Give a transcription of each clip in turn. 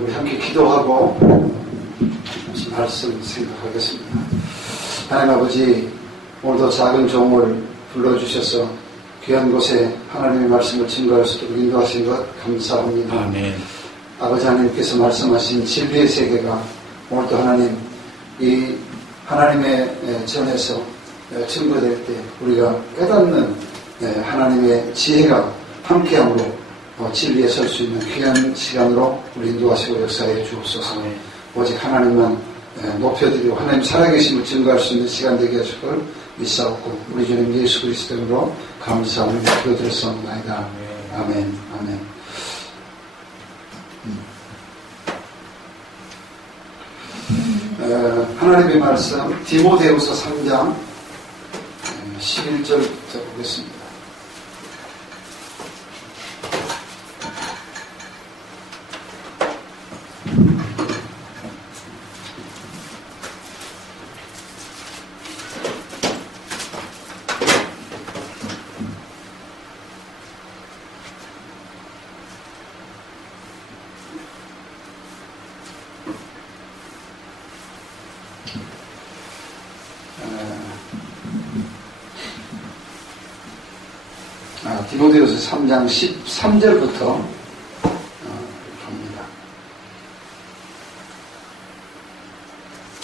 우리 함께 기도하고 말씀 생각하겠습니다. 하나님 아버지, 오늘도 작은 종을 불러주셔서 귀한 곳에 하나님의 말씀을 증거할 수 있도록 인도하신 것 감사합니다. 아멘. 아버지 하나님께서 말씀하신 진리의 세계가 오늘도 하나님, 이 하나님의 전에서 증거될 때 우리가 깨닫는 하나님의 지혜가 함께함으로 진리에 설 수 있는 귀한 시간으로 우리 인도하시고 역사해 주옵소서. 오직 하나님만 높여드리고 하나님 살아계심을 증거할 수 있는 시간 되게 하실 걸 믿사옵고 우리 주님 예수 그리스도로 감사하며 기도드렸사옵나이다. 아멘. 아멘. 하나님의 말씀 디모데후서 3장 11절부터 보겠습니다. 디모데후서 3장 13절부터 봅니다.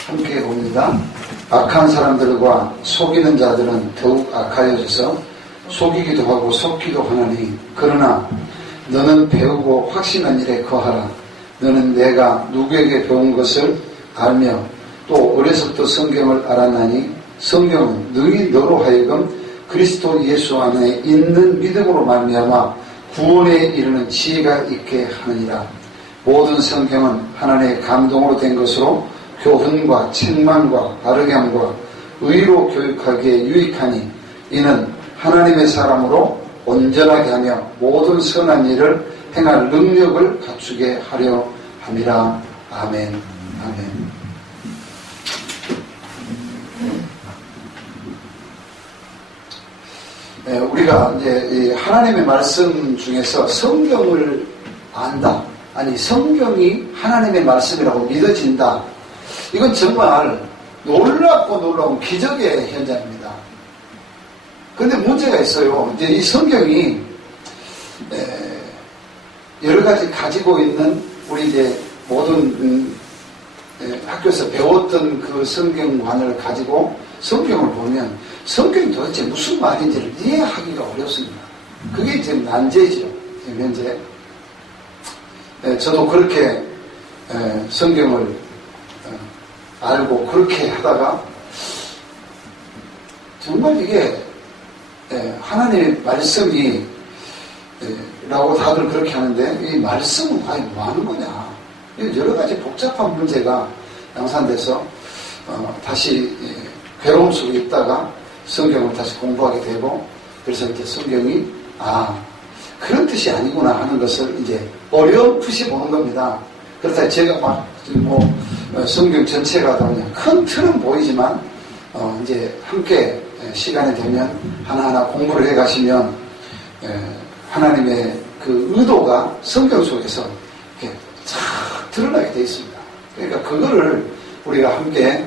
함께 봅니다. 악한 사람들과 속이는 자들은 더욱 악하여져서 속이기도 하고 속기도 하나니 그러나 너는 배우고 확신한 일에 거하라. 너는 내가 누구에게 배운 것을 알며 또 어려서부터 성경을 알았나니 성경은 능히 너로 하여금 그리스도 예수 안에 있는 믿음으로 말미암아 구원에 이르는 지혜가 있게 하느니라. 모든 성경은 하나님의 감동으로 된 것으로 교훈과 책망과 바르게 함과 의로 교육하기에 유익하니 이는 하나님의 사람으로 온전하게 하며 모든 선한 일을 행할 능력을 갖추게 하려 함이라. 아멘. 아멘. 우리가 이제 하나님의 말씀 중에서 성경을 안다, 아니 성경이 하나님의 말씀이라고 믿어진다. 이건 정말 놀랍고 놀라운 기적의 현장입니다. 그런데 문제가 있어요. 이제 이 성경이 여러 가지 가지고 있는 우리 이제 모든 학교에서 배웠던 그 성경관을 가지고 성경을 보면 성경이 도대체 무슨 말인지를 이해하기가 어렵습니다. 그게 지금 난제죠. 현재 저도 그렇게 성경을 알고 그렇게 하다가 정말 이게 하나님의 말씀이 라고 다들 그렇게 하는데 이 말씀은 과연 뭐 하는 거냐. 여러 가지 복잡한 문제가 양산돼서 다시 괴로움 속에 있다가 성경을 다시 공부하게 되고 그래서 이렇게 성경이 그런 뜻이 아니구나 하는 것을 이제 어렴풋이 보는 겁니다. 그렇다 제가 막 성경 전체가 다 그냥 큰 틀은 보이지만 이제 함께 시간이 되면 하나하나 공부를 해 가시면 하나님의 그 의도가 성경 속에서 이렇게 쫙 드러나게 되어 있습니다. 그러니까 그거를 우리가 함께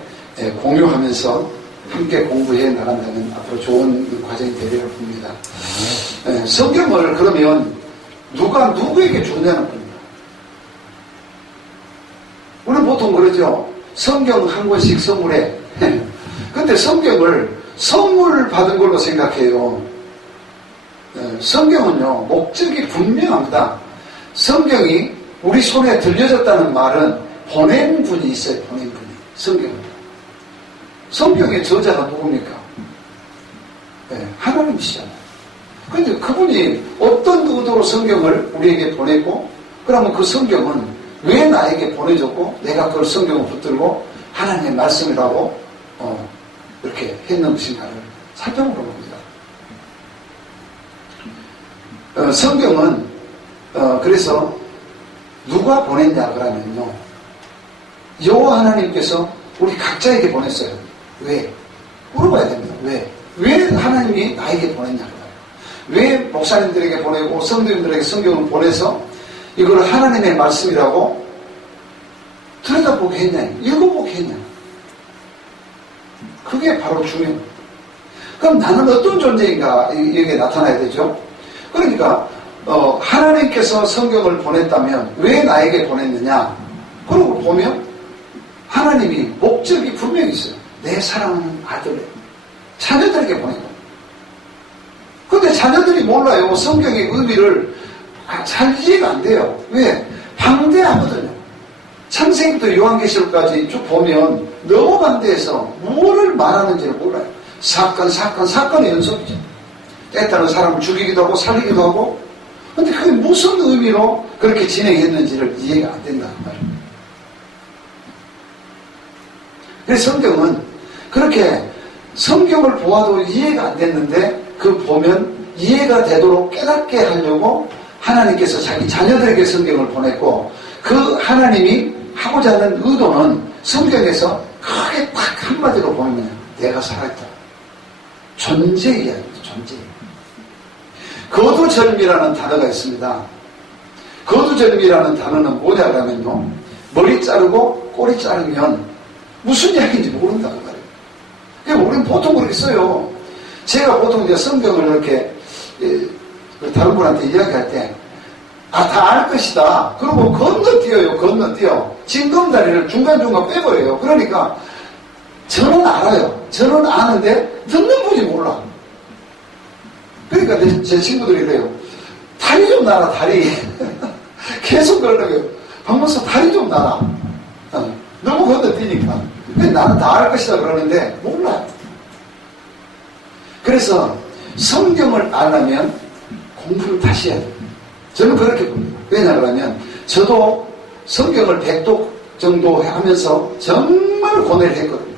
공유하면서 함께 공부해 나간다면 앞으로 좋은 과정이 되리라고 봅니다. 성경을 그러면 누가 누구에게 주냐는 겁니다. 우리는 보통 그러죠. 성경 한 권씩 선물해. 근데 성경을 선물 받은 걸로 생각해요. 성경은요, 목적이 분명합니다. 성경이 우리 손에 들려졌다는 말은 보낸 분이 있어요. 보낸 분이. 성경은. 성경의 저자가 누굽니까? 하나님이시잖아요. 그런데 그분이 어떤 의도로 성경을 우리에게 보냈고, 그러면 그 성경은 왜 나에게 보내줬고, 내가 그걸 성경을 붙들고 하나님의 말씀이라고 이렇게 했는지를 살펴보는 겁니다. 성경은 그래서 누가 보냈냐 그러면요, 여호와 하나님께서 우리 각자에게 보냈어요. 왜? 물어봐야 됩니다. 왜 하나님이 나에게 보냈냐? 왜 목사님들에게 보내고 성도님들에게 성경을 보내서 이걸 하나님의 말씀이라고 들여다보게 했냐, 읽어보게 했냐. 그게 바로 중요해요. 그럼 나는 어떤 존재인가 여기에 나타나야 되죠. 그러니까 하나님께서 성경을 보냈다면 왜 나에게 보냈느냐. 그러고 보면 하나님이 목적이 분명히 있어요. 내 사랑하는 아들, 자녀들에게 보낸 거예요. 그런데 자녀들이 몰라요. 성경의 의미를 잘 이해가 안 돼요. 왜? 방대하거든요. 창세기부터 요한계시록까지 쭉 보면 너무 방대해서 뭐를 말하는지를 몰라요. 사건의 연속이죠. 때때로 사람을 죽이기도 하고 살리기도 하고. 근데 그게 무슨 의미로 그렇게 진행했는지를 이해가 안 된다는 말이에요. 그래서 성경은 그렇게 성경을 보아도 이해가 안 됐는데 그 보면 이해가 되도록 깨닫게 하려고 하나님께서 자기 자녀들에게 성경을 보냈고 그 하나님이 하고자 하는 의도는 성경에서 크게 딱 한마디로 보면 내가 살아있다. 존재 이야기입니다. 존재. 거두절미라는 단어가 있습니다. 거두절미라는 단어는 뭐냐면요. 머리 자르고 꼬리 자르면 무슨 이야기인지 모른다는 말이에요. 그러니까 우리는 보통 그렇게 써요. 제가 보통 이제 성경을 이렇게 다른 분한테 이야기할 때 다 알 것이다. 그러고 건너뛰어요. 건너뛰어. 징검다리를 중간중간 빼버려요. 그러니까 저는 알아요. 저는 아는데 듣는 분이 몰라. 그러니까 제 친구들이 그래요. 다리 좀 놔라, 다리. 계속 그러려고요. 박문서 다리 좀 놔라. 너무 건너뛰니까. 나는 다 알 것이다 그러는데 몰라요. 그래서 성경을 알려면 공부를 다시 해야 돼요. 저는 그렇게 봅니다. 왜냐하면 저도 성경을 100독 정도 하면서 정말 고뇌를 했거든요.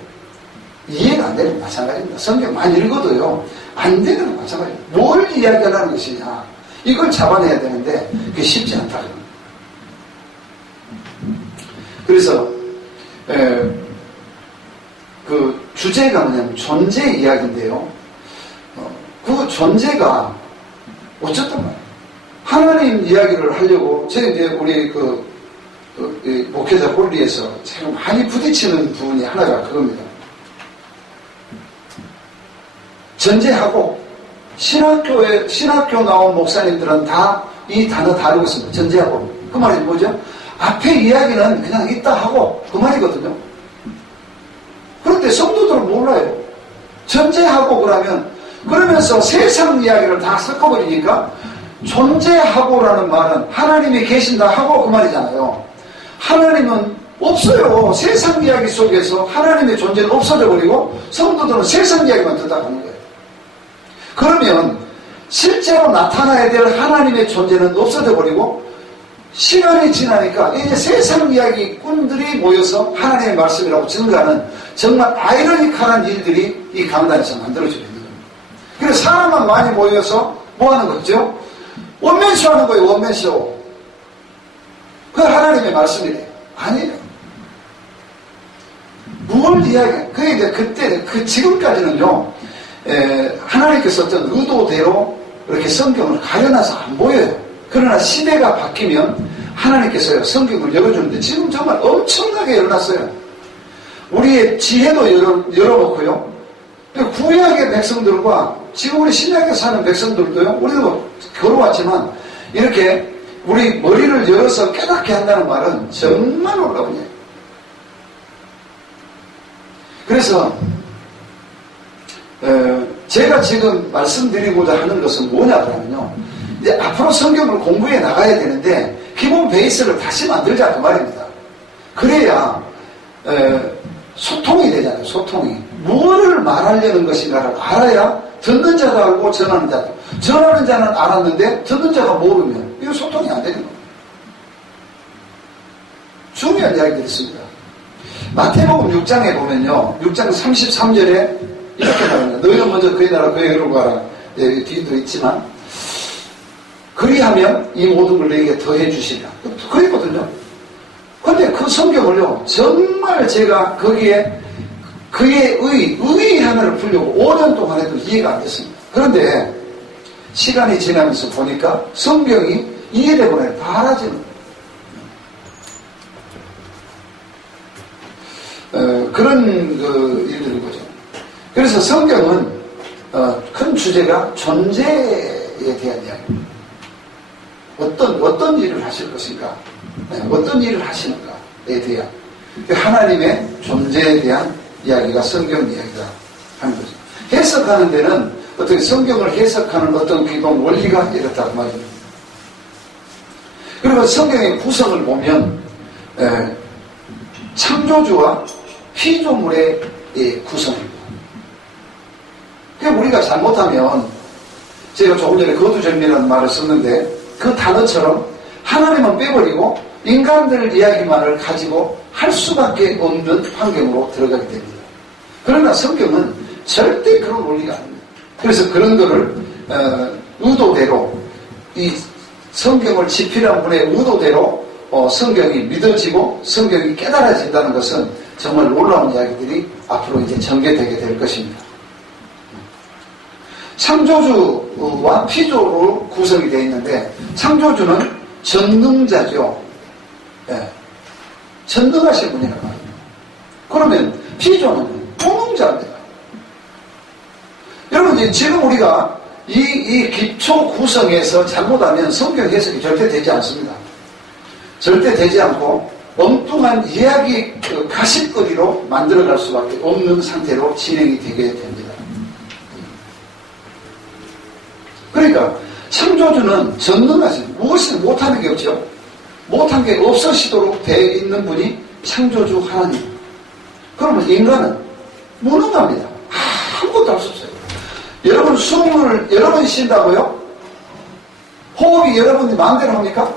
이해가 안 되는 건 마찬가지입니다. 성경 많이 읽어도요. 안 되는 건 마찬가지입니다. 뭘 이야기하려는 것이냐. 이걸 잡아내야 되는데 그게 쉽지 않다. 그래서 그 주제가 뭐냐면 존재 이야기인데요. 그 존재가 어쨌든 말이에요. 하나님 이야기를 하려고 제가 이제 우리 목회자 홀리에서 제가 많이 부딪히는 부분이 하나가 그겁니다. 전제하고 신학교 나온 목사님들은 다 이 단어 다 알고 있습니다. 전제하고. 그 말이 뭐죠? 앞에 이야기는 그냥 있다 하고 그 말이거든요. 그런데 성도들은 몰라요. 전제하고 그러면서 세상 이야기를 다 섞어버리니까 존재하고라는 말은 하나님이 계신다 하고 그 말이잖아요. 하나님은 없어요. 세상 이야기 속에서 하나님의 존재는 없어져 버리고 성도들은 세상 이야기만 듣다 가는 거예요. 그러면 실제로 나타나야 될 하나님의 존재는 없어져 버리고 시간이 지나니까 이제 세상 이야기꾼들이 모여서 하나님의 말씀이라고 증거하는 정말 아이러니컬한 일들이 이 강단에서 만들어지고 있는 겁니다. 그래서 사람만 많이 모여서 뭐 하는 거죠? 원맨쇼 하는 거예요. 원맨쇼. 그 하나님의 말씀이래요. 아니에요. 뭘 이야기해? 그게 이제 그때 지금까지는요. 하나님께서 어떤 의도대로 이렇게 성경을 가려놔서 안 보여요. 그러나 시대가 바뀌면 하나님께서요 성경을 열어주는데 지금 정말 엄청나게 열어놨어요. 우리의 지혜도 열어놓고요. 구약의 백성들과 지금 우리 신약에 사는 백성들도요. 우리도 걸어왔지만 이렇게 우리 머리를 열어서 깨닫게 한다는 말은 정말 놀라운 일이에요. 그래서 제가 지금 말씀드리고자 하는 것은 뭐냐 그러면요. 이제 앞으로 성경을 공부해 나가야 되는데 기본 베이스를 다시 만들자 그 말입니다. 그래야 소통이 되잖아요. 소통이. 무엇을 말하려는 것인가를 알아야 듣는 자도 알고 전하는 자도. 전하는 자는 알았는데 듣는 자가 모르면 이거 소통이 안 되는 겁니다. 중요한 이야기들이 있습니다. 마태복음 6장에 보면요. 6장 33절에 이렇게 나옵니다. 너희는 먼저 그의 나라 그의 의로 가라. 뒤도 있지만 그리하면 이 모든 걸 너희에게 더해 주시리라. 그랬거든요. 근데 그 성경을요. 정말 제가 거기에 그의 의의 하나를 풀려고 5년 동안 해도 이해가 안 됐습니다. 그런데 시간이 지나면서 보니까 성경이 이해되고 나니 바라지는 그런 그 일들인 거죠. 그래서 성경은 큰 주제가 존재에 대한 이야기입니다. 어떤 일을 하실 것인가, 어떤 일을 하시는가에 대한 하나님의 존재에 대한 이야기가 성경 이야기다 하는 거죠. 해석하는 데는 어떻게 성경을 해석하는 어떤 기본 원리가 이렇다고 말입니다. 그리고 성경의 구성을 보면 창조주와 피조물의 구성입니다. 그러니까 우리가 잘못하면 제가 조금 전에 거두절미라는 말을 썼는데 그 단어처럼 하나님은 빼버리고 인간들 이야기만을 가지고 할 수밖에 없는 환경으로 들어가게 됩니다. 그러나 성경은 절대 그런 원리가 아닙니다. 그래서 그런 거를 의도대로 이 성경을 집필한 분의 의도대로 성경이 믿어지고 성경이 깨달아진다는 것은 정말 놀라운 이야기들이 앞으로 이제 전개되게 될 것입니다. 창조주와 피조로 구성이 되어 있는데 창조주는 전능자죠. 전능하신 분이란 말이에요. 그러면 피조는 무능자입니다. 여러분 지금 우리가 이 기초 구성에서 잘못하면 성경 해석이 절대 되지 않습니다. 절대 되지 않고 엉뚱한 이야기 가십거리로 만들어갈 수밖에 없는 상태로 진행이 되게 됩니다. 그러니까 창조주는 전능하신, 무엇을 못하는 게 없죠. 못한 게 없으시도록 되어 있는 분이 창조주 하나님. 그러면 인간은 무능합니다. 아무것도 할 수 없어요. 여러분 숨을 여러분이 쉰다고요? 호흡이 여러분이 마음대로 합니까?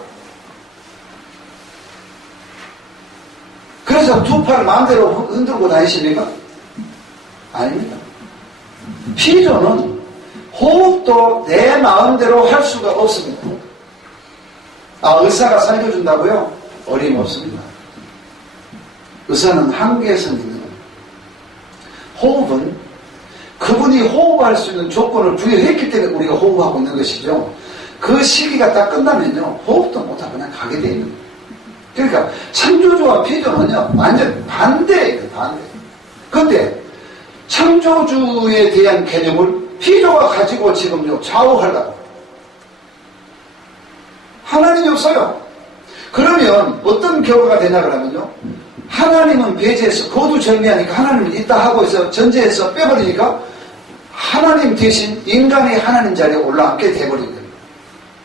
그래서 두 팔을 마음대로 흔들고 다니십니까? 아닙니다. 피조는 호흡도 내 마음대로 할 수가 없습니다. 의사가 살려준다고요? 어림없습니다. 의사는 한계에서 있는 겁니다. 호흡은 그분이 호흡할 수 있는 조건을 부여했기 때문에 우리가 호흡하고 있는 것이죠. 그 시기가 딱 끝나면요, 호흡도 못하고 그냥 가게 되어 있는 거예요. 그러니까 창조주와 피조는요, 완전 반대예요, 반대. 그런데 창조주에 대한 개념을 피조가 가지고 지금요, 좌우하려고. 하나님이 없어요. 그러면 어떤 결과가 되냐 그러면요, 하나님은 배제해서 거두절미하니까 하나님은 있다 하고 해서 전제해서 빼버리니까 하나님 대신 인간이 하나님 자리에 올라앉게 돼버린 거예요.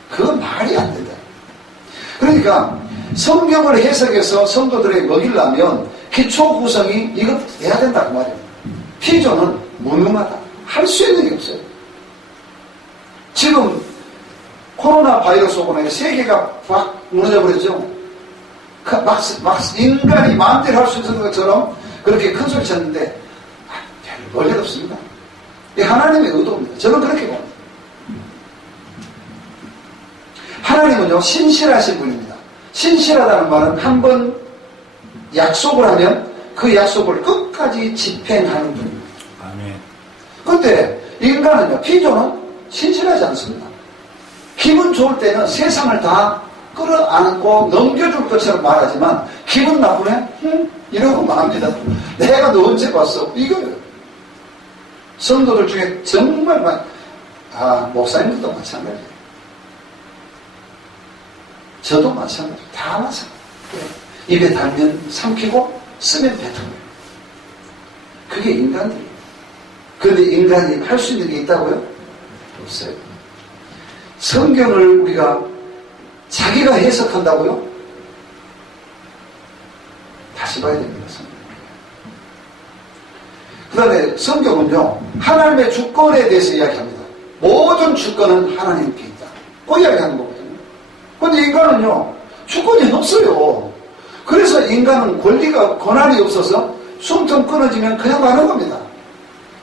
그건 말이 안 된다. 그러니까 성경을 해석해서 성도들에게 먹이려면 기초 구성이 이것부터 돼야 된다고 말이에요. 피조는 무능하다. 할 수 있는 게 없어요. 지금 코로나 바이러스 오고 나서 세계가 막 무너져버렸죠. 막 인간이 마음대로 할 수 있는 것처럼 그렇게 큰 소리 쳤는데 별 볼일 없습니다. 이게 하나님의 의도입니다. 저는 그렇게 봅니다. 하나님은요, 신실하신 분입니다. 신실하다는 말은 한 번 약속을 하면 그 약속을 끝까지 집행하는 분입니다. 아멘. 그런데 인간은요, 피조는 신실하지 않습니다. 기분 좋을 때는 세상을 다 끌어안고 넘겨줄 것처럼 말하지만 기분 나쁘면 이러고 말합니다. 내가 너 언제 봤어? 이거예요. 성도들 중에 정말 목사님들도 마찬가지예요. 저도 마찬가지예요. 다 마찬가지예요. 입에 달면 삼키고 쓰면 뱉어요. 그게 인간들이에요. 그런데 인간이 할 수 있는 게 있다고요? 없어요. 성경을 우리가 자기가 해석한다고요? 다시 봐야 됩니다. 그 다음에 성경은요, 하나님의 주권에 대해서 이야기합니다. 모든 주권은 하나님께 있다. 그 이야기하는 거거든요. 그런데 인간은요, 주권이 없어요. 그래서 인간은 권한이 없어서 숨통 끊어지면 그냥 가는 겁니다.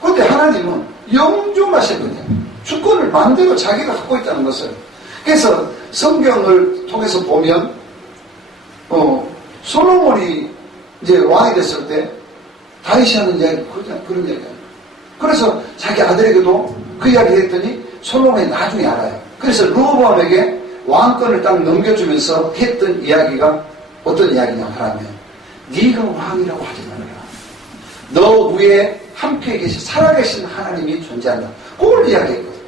그런데 하나님은 영존하신 분이에요. 주권을 마음대로 자기가 갖고 있다는 것을. 그래서 성경을 통해서 보면 솔로몬이 이제 왕이 됐을 때 다윗이 하는 이야기, 그런 이야기예요. 그래서 자기 아들에게도 그 이야기 했더니 솔로몬이 나중에 알아요. 그래서 르호보암에게 왕권을 딱 넘겨주면서 했던 이야기가 어떤 이야기냐 하면 네가 왕이라고 하지 말아라. 너 위에 함께 계신 살아계신 하나님이 존재한다. 그걸 이야기했거든.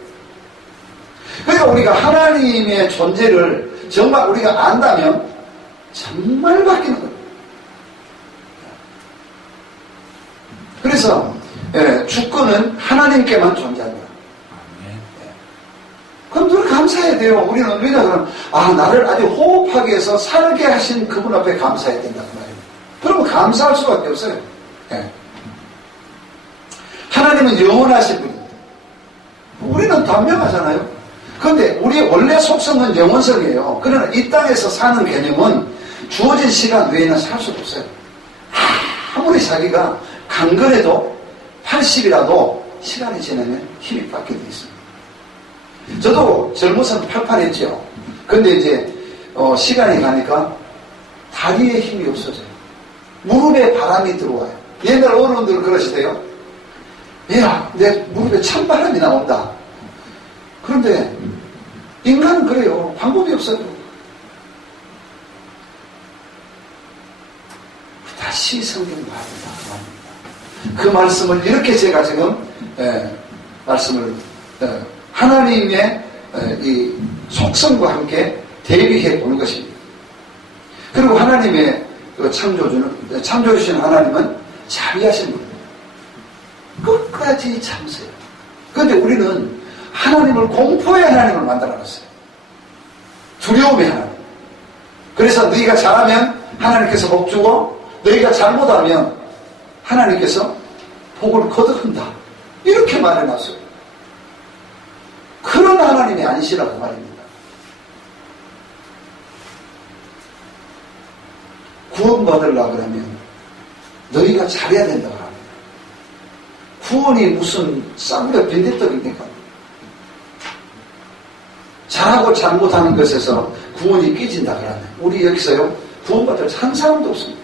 그러니까 우리가 하나님의 존재를 정말 우리가 안다면 정말 바뀌는 거예요. 그래서 주권은 하나님께만 존재한다. 그럼 늘 감사해야 돼요. 우리는 왜냐하면 나를 아주 호흡하게 해서 살게 하신 그분 앞에 감사해야 된단 말이에요. 그러면 감사할 수밖에 없어요. 하나님은 영원하신 분입니다. 우리는 단명하잖아요. 그런데 우리의 원래 속성은 영원성이에요. 그러나 이 땅에서 사는 개념은 주어진 시간 외에는 살 수가 없어요. 아무리 자기가 강건해도 80이라도 시간이 지나면 힘이 빠지게 돼 있습니다. 저도 젊어서는 팔팔했죠. 근데 이제 시간이 가니까 다리에 힘이 없어져요. 무릎에 바람이 들어와요. 옛날 어른들은 그러시대요. 야, 내 무릎에 찬바람이 나온다. 그런데 인간은 그래요. 방법이 없어요. 다시 성경 말합니다. 그 말씀을 이렇게 제가 지금 말씀을 하나님의 이 속성과 함께 대비해 보는 것입니다. 그리고 하나님의 그 창조주신 하나님은 자비하신 분입니다. 끝까지 참으세요. 그런데 우리는 하나님을 공포의 하나님을 만들어놨어요. 두려움의 하나님. 그래서 너희가 잘하면 하나님께서 복 주고 너희가 잘못하면 하나님께서 복을 거둬간다. 이렇게 말해놨어요. 그런 하나님이 아니시라고 말입니다. 구원받으려고 그러면 너희가 잘해야 된다고 합니다. 구원이 무슨 쌍벽 빈대떡입니까? 잘하고 잘못하는 것에서 구원이 깨진다 그러면 우리 여기서요 구원받을 한 사람도 없습니다.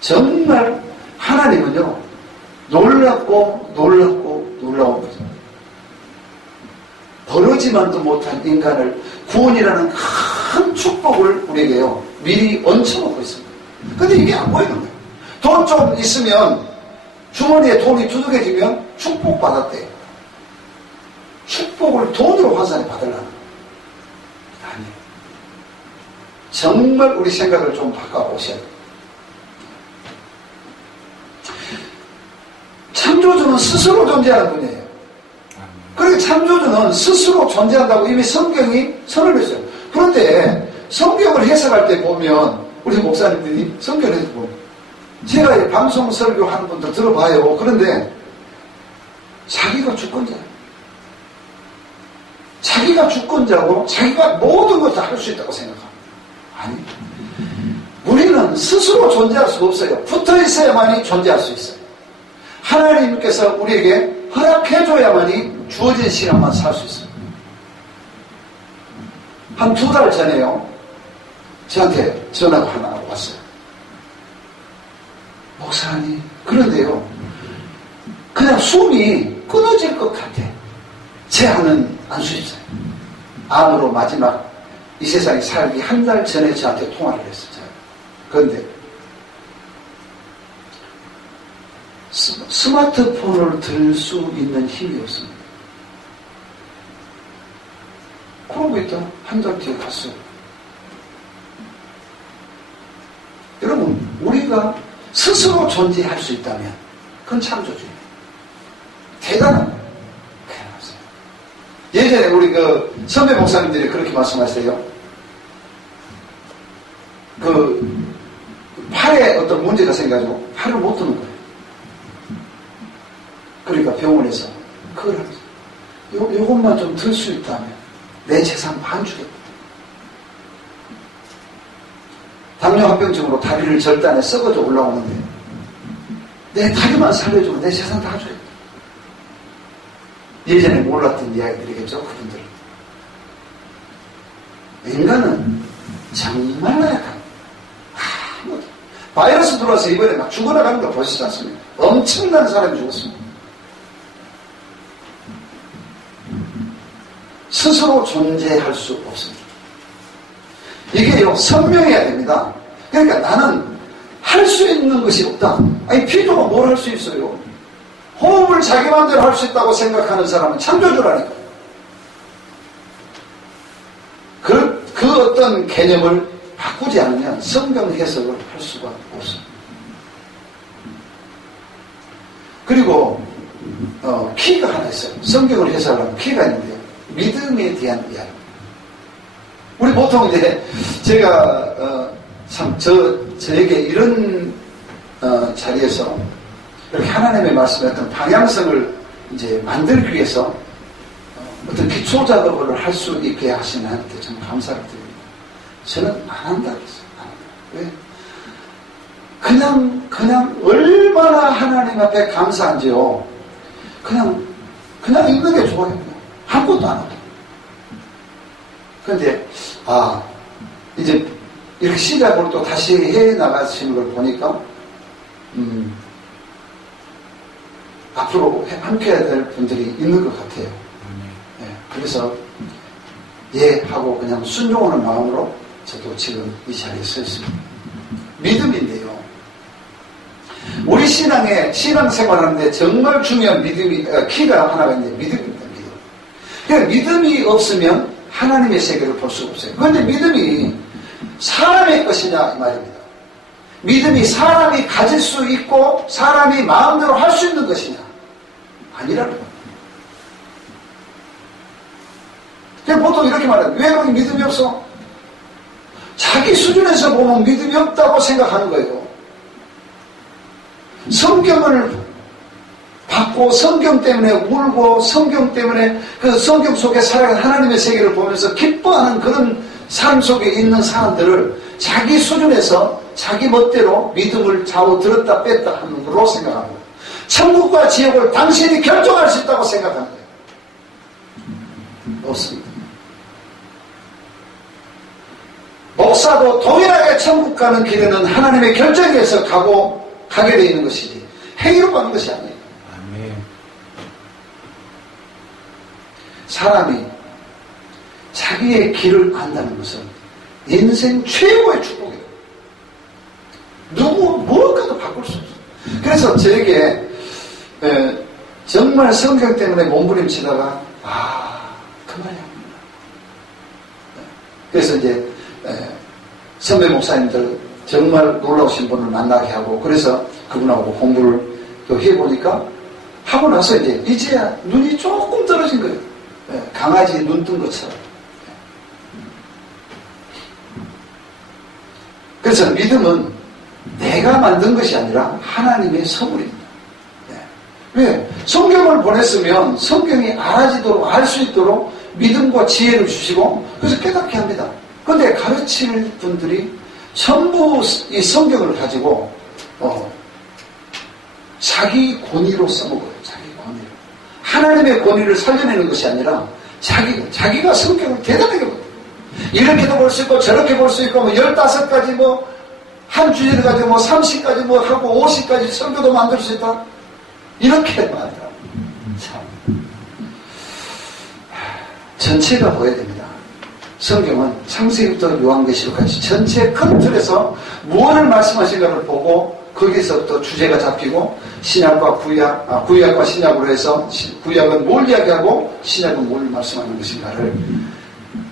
정말 하나님은요 놀랍고 놀라운 거죠. 버르지만도 못한 인간을 구원이라는 큰 축복을 우리에게요 미리 얹혀놓고 있습니다. 근데 이게 안 보이는 거예요. 돈 좀 있으면 주머니에 돈이 두둑해지면 축복받았대요. 축복을 돈으로 환산해 받으려는 아니에요. 정말 우리 생각을 좀 바꿔보셔야 돼요. 창조주는 스스로 존재하는 분이에요. 그러니까 창조주는 스스로 존재한다고 이미 성경이 선언했어요. 그런데 성경을 해석할 때 보면 우리 목사님들이 성경을 해석 보면 제가 방송 설교하는 분들 들어봐요. 그런데 자기가 주권자예요. 자기가 주권자고 자기가 모든 것을 할 수 있다고 생각합니다. 아니, 우리는 스스로 존재할 수가 없어요. 붙어 있어야만이 존재할 수 있어요. 하나님께서 우리에게 허락해줘야만이 주어진 시간만 살 수 있어요. 한 2달 전에요. 저한테 전화가 하나 왔어요. 목사님, 그런데요. 그냥 숨이 끊어질 것 같아. 제 아는 안수집사님. 암으로 마지막 이 세상에 살기 한 달 전에 저한테 통화를 했어요. 그런데 스마트폰을 들 수 있는 힘이 없습니다. 그러고 있다 한 달 뒤에 갔어요. 여러분, 우리가 스스로 존재할 수 있다면 그건 창조주의예요. 대단한 거예요. 예전에 우리 그 선배 목사님들이 그렇게 말씀하세요. 그 팔에 어떤 문제가 생겨가지고 팔을 못 드는 거예요. 그러니까 병원에서 그걸 하면서 요것만 좀 들 수 있다면 내 재산 반 주겠다. 당뇨합병증으로 다리를 절단해 썩어져 올라오는데 내 다리만 살려주면 내 재산 다 주겠다. 예전에 몰랐던 이야기들이겠죠, 그분들은. 인간은 정말 나약합니다. 바이러스 들어와서 이번에 막 죽어나가는 거 보시지 않습니까? 엄청난 사람이 죽었습니다. 스스로 존재할 수 없습니다. 이게요, 선명해야 됩니다. 그러니까 나는 할 수 있는 것이 없다. 아니, 피조가 뭘 할 수 있어요? 호흡을 자기 마음대로 할 수 있다고 생각하는 사람은 창조주라니까요. 그 어떤 개념을 바꾸지 않으면 성경 해석을 할 수가 없습니다. 그리고 키가 하나 있어요. 성경을 해석하면 키가 있는데요. 믿음에 대한 이야기. 우리 보통 이제 제가 참 저에게 이런 자리에서 이렇게 하나님의 말씀의 어떤 방향성을 이제 만들기 위해서 어떤 기초 작업을 할 수 있게 하시는 한테 참 감사를 드립니다. 저는 안 한다 그랬어요. 안 한다. 왜? 그냥 얼마나 하나님 앞에 감사한지요. 그냥 있는 게 좋아요. 아무것도 안 하고. 그런데 이제 이렇게 시작을 또 다시 해 나가시는 걸 보니까 앞으로 함께 해야 될 분들이 있는 것 같아요. 그래서 하고 그냥 순종하는 마음으로 저도 지금 이 자리에 서 있습니다. 믿음인데요. 우리 신앙생활하는데 정말 중요한 키가 하나가 있는데 믿음입니다. 믿음. 그러니까 믿음이 없으면 하나님의 세계를 볼 수가 없어요. 그런데 믿음이 사람의 것이냐 이 말입니다. 믿음이 사람이 가질 수 있고 사람이 마음대로 할 수 있는 것이냐 아니라는 겁니다. 보통 이렇게 말해요. 왜 거기 믿음이 없어? 자기 수준에서 보면 믿음이 없다고 생각하는 거예요. 성경을 받고 성경 때문에 울고 성경 때문에 그 성경 속에 살아가는 하나님의 세계를 보면서 기뻐하는 그런 삶 속에 있는 사람들을 자기 수준에서 자기 멋대로 믿음을 좌우 들었다 뺐다 하는 걸로 생각하는 거예요. 천국과 지옥을 당신이 결정할 수 있다고 생각하는 거예요. 없습니다. 목사도 동일하게 천국 가는 길에는 하나님의 결정에서 가게 되어 있는 것이지 행위로 가는 것이 아니에요. 아멘. 사람이 자기의 길을 안다는 것은 인생 최고의 축복이에요. 무엇과도 바꿀 수 없어요. 그래서 저에게 정말 성경 때문에 몸부림치다가 그만이야. 그래서 이제 선배 목사님들 정말 놀라우신 분을 만나게 하고 그래서 그분하고 공부를 또 해보니까 하고 나서 이제야 눈이 조금 떨어진 거예요. 강아지 눈 뜬 것처럼. 그래서 믿음은 내가 만든 것이 아니라 하나님의 선물입니다. 왜? 성경을 보냈으면 성경이 알아지도록 알 수 있도록 믿음과 지혜를 주시고 그래서 깨닫게 합니다. 그런데 가르칠 분들이 전부 이 성경을 가지고 자기 권위로 써먹어요. 자기 권위로. 하나님의 권위를 살려내는 것이 아니라 자기가 성경을 대단하게 봐요. 이렇게도 볼 수 있고 저렇게 볼 수 있고 15가지 한 주제를 가지고 30가지 하고 50가지 설교도 만들 수 있다. 이렇게 말하더라고요. 참. 전체가 보여야 됩니다. 성경은 창세기부터 요한계시록까지 전체 큰 틀에서 무엇을 말씀하신가를 보고 거기서부터 주제가 잡히고 신약과 구약과 신약으로 해서 구약은 뭘 이야기하고 신약은 뭘 말씀하는 것인가를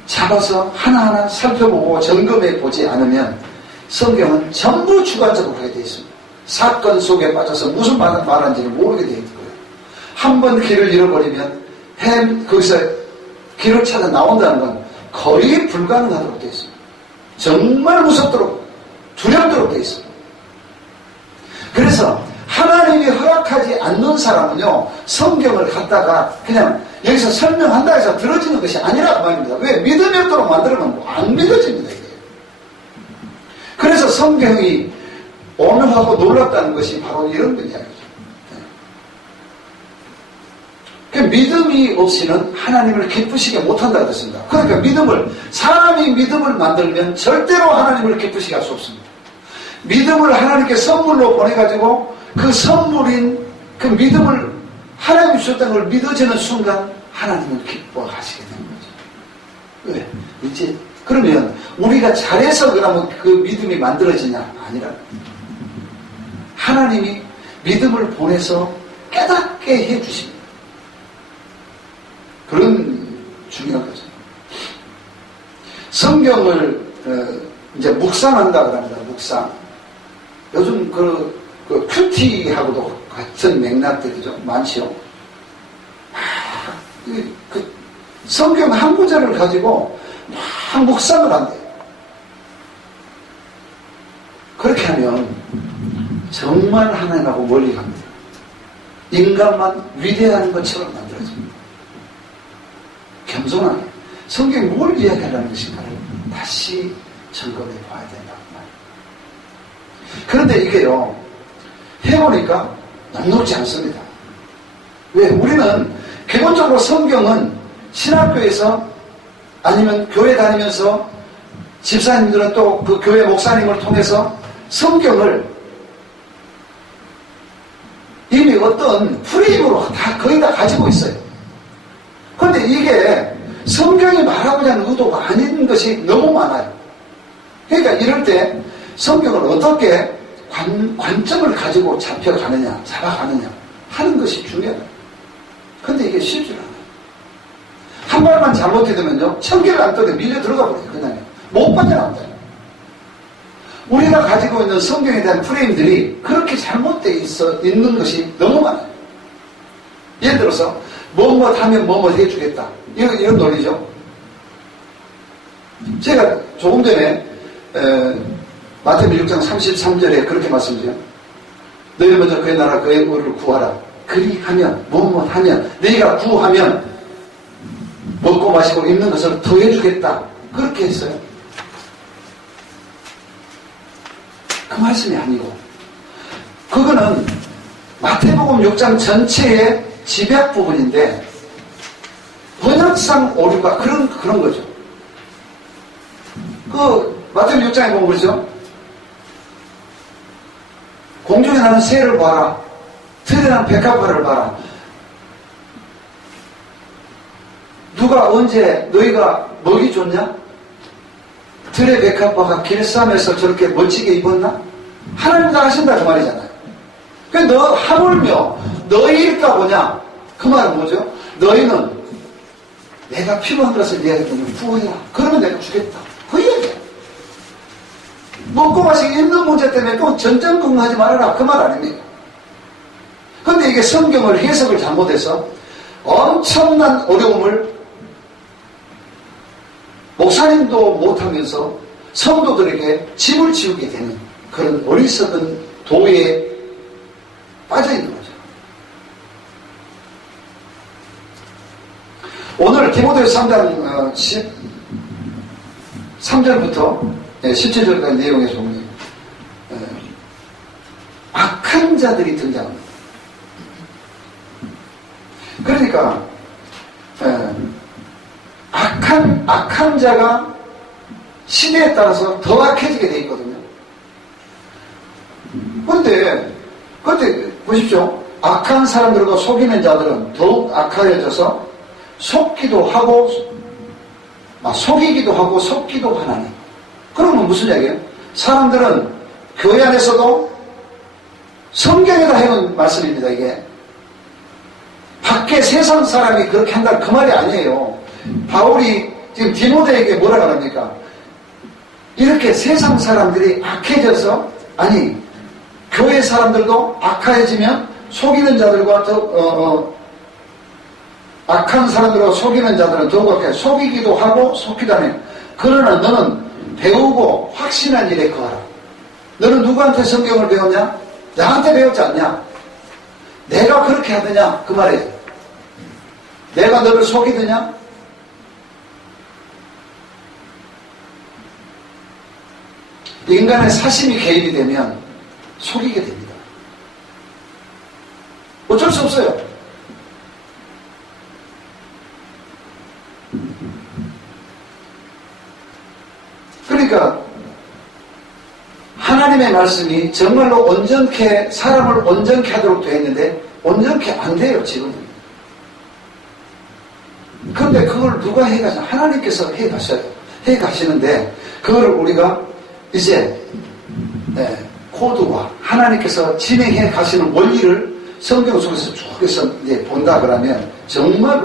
잡아서 하나하나 살펴보고 점검해 보지 않으면 성경은 전부 주관적으로 하게 되어 있습니다. 사건 속에 빠져서 무슨 말하는지를 모르게 되어 있고요. 한 번 길을 잃어버리면 거기서 길을 찾아 나온다는 건 거의 불가능하도록 되어 있습니다. 정말 무섭도록 두렵도록 되어 있습니다. 그래서 하나님이 허락하지 않는 사람은요 성경을 갖다가 그냥 여기서 설명한다 해서 들어지는 것이 아니라 그 말입니다. 왜? 믿음이 없도록 만들어놓으면 안 믿어집니다. 이게. 그래서 성경이 온유하고 놀랍다는 것이 바로 이런 이야기죠. 믿음이 없이는 하나님을 기쁘시게 못한다고 했습니다. 그러니까 사람이 믿음을 만들면 절대로 하나님을 기쁘시게 할 수 없습니다. 믿음을 하나님께 선물로 보내가지고 그 선물인 그 믿음을 하나님이 주셨다는 걸 믿어지는 순간 하나님을 기뻐하시게 되는 거죠. 왜? 이제 그러면 우리가 잘해서 그러면 그 믿음이 만들어지냐? 아니라 하나님이 믿음을 보내서 깨닫게 해주십니다. 그런 중요한 거죠. 성경을 이제 묵상한다 그럽니다. 묵상. 요즘 그 큐티하고도 같은 맥락들이죠. 많지요. 그 성경 한 구절을 가지고 막 묵상을 한대요. 그렇게 하면 정말 하나님하고 멀리 갑니다. 인간만 위대한 것처럼 만들어집니다. 겸손하게 성경이 뭘 이야기하라는 것인가를 다시 점검해 봐야 된다고 말이에요. 그런데 이게요, 해보니까 녹록지 않습니다. 왜? 우리는 기본적으로 성경은 신학교에서 아니면 교회 다니면서 집사님들은 또 그 교회 목사님을 통해서 성경을 이미 어떤 프레임으로 거의 다 가지고 있어요. 그런데 이게 성경이 말하고자 하는 의도가 아닌 것이 너무 많아요. 그러니까 이럴 때 성경을 어떻게 관점을 가지고 잡아가느냐 하는 것이 중요해요. 그런데 이게 쉽지 않아요. 한 발만 잘못되면요, 천개를 안 떠도 밀려 들어가 버려요. 그냥 못 빠져나온다. 우리가 가지고 있는 성경에 대한 프레임들이 그렇게 잘못되어 있는 것이 너무 많아요. 예를 들어서 뭐뭐 하면 뭐뭐 해주겠다, 이런 논리죠. 제가 조금 전에 마태복음 6장 33절에 그렇게 말씀드려요. 너희 먼저 그의 나라 그의 의를 구하라. 그리하면 뭐뭐 하면 너희가 구하면 먹고 마시고 입는 것을 더해주겠다. 그렇게 했어요. 그 말씀이 아니고, 그거는 마태복음 6장 전체의 집약 부분인데 번역상 오류가 그런 거죠. 그 마태복음 6장에 보면 그러죠. 공중에 나는 새를 봐라. 들에 나는 백합화를 봐라. 누가 언제 너희가 먹이 줬냐? 들의 백합화가 길쌈에서 저렇게 멋지게 입었나? 하나님 다 하신다 그 말이잖아요. 그러니까 너 하물며 너희일까 보냐? 그 말은 뭐죠? 너희는 내가 필요한 것을 내가 구해라. 그러면 내가 주겠다. 그 얘기야. 먹고 마시고 입는 문제 때문에 꼭 전전긍긍하지 말아라. 그 말 아닙니까? 그런데 이게 성경을 해석을 잘못해서 엄청난 어려움을 목사님도 못하면서 성도들에게 짐을 지우게 되는 그런 어리석은 도에 빠져있는 거죠. 오늘 디모데후서 3장 13절부터 17절까지 내용에서 보면 악한 자들이 등장합니다. 그러니까 악한 자가 시대에 따라서 더 악해지게 돼 있거든요. 그런데 보십시오. 악한 사람들과 속이는 자들은 더욱 악하여져서 속기도 하고 속이기도 하고 속기도 하나니. 그러면 무슨 얘기예요? 사람들은 교회 안에서도 성경에다 해놓은 말씀입니다. 이게 밖에 세상 사람이 그렇게 한다는 그 말이 아니에요. 바울이 지금 디모데에게 뭐라 그럽니까? 이렇게 세상 사람들이 악해져서, 아니 교회 사람들도 악해지면 속이는 자들과 악한 사람들과 속이는 자들은 더욱 악해. 속이기도 하고 속기도 하네. 그러나 너는 배우고 확신한 일에 거하라. 너는 누구한테 성경을 배웠냐? 나한테 배웠지 않냐? 내가 그렇게 하느냐? 그 말이에요. 내가 너를 속이느냐? 인간의 사심이 개입이 되면 속이게 됩니다. 어쩔 수 없어요. 그러니까 하나님의 말씀이 정말로 온전케, 사람을 온전케 하도록 되어 있는데 온전케 안 돼요, 지금은. 그런데 그걸 누가 해가시나? 하나님께서 해가셔요. 해가시는데 그걸 우리가 이제 코드와 하나님께서 진행해 가시는 원리를 성경 속에서 쭉 해서 이제 본다 그러면 정말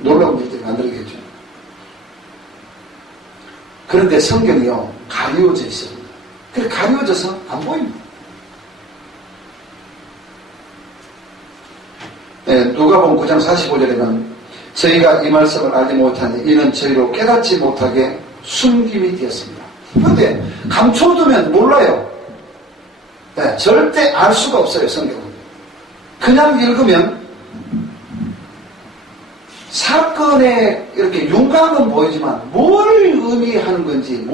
놀라운 일들이 만들어지겠죠. 그런데 성경이요, 가려워져 있습니다. 그래서 가려워져서 안 보입니다. 네, 누가복음 9장 45절에는 저희가 이 말씀을 알지 못하니 이는 저희로 깨닫지 못하게 숨김이 되었습니다. 그런데 감춰두면 몰라요. 네, 절대 알 수가 없어요, 성경은. 그냥 읽으면 사건에 이렇게 윤곽은 보이지만 뭘 의미하는 건지,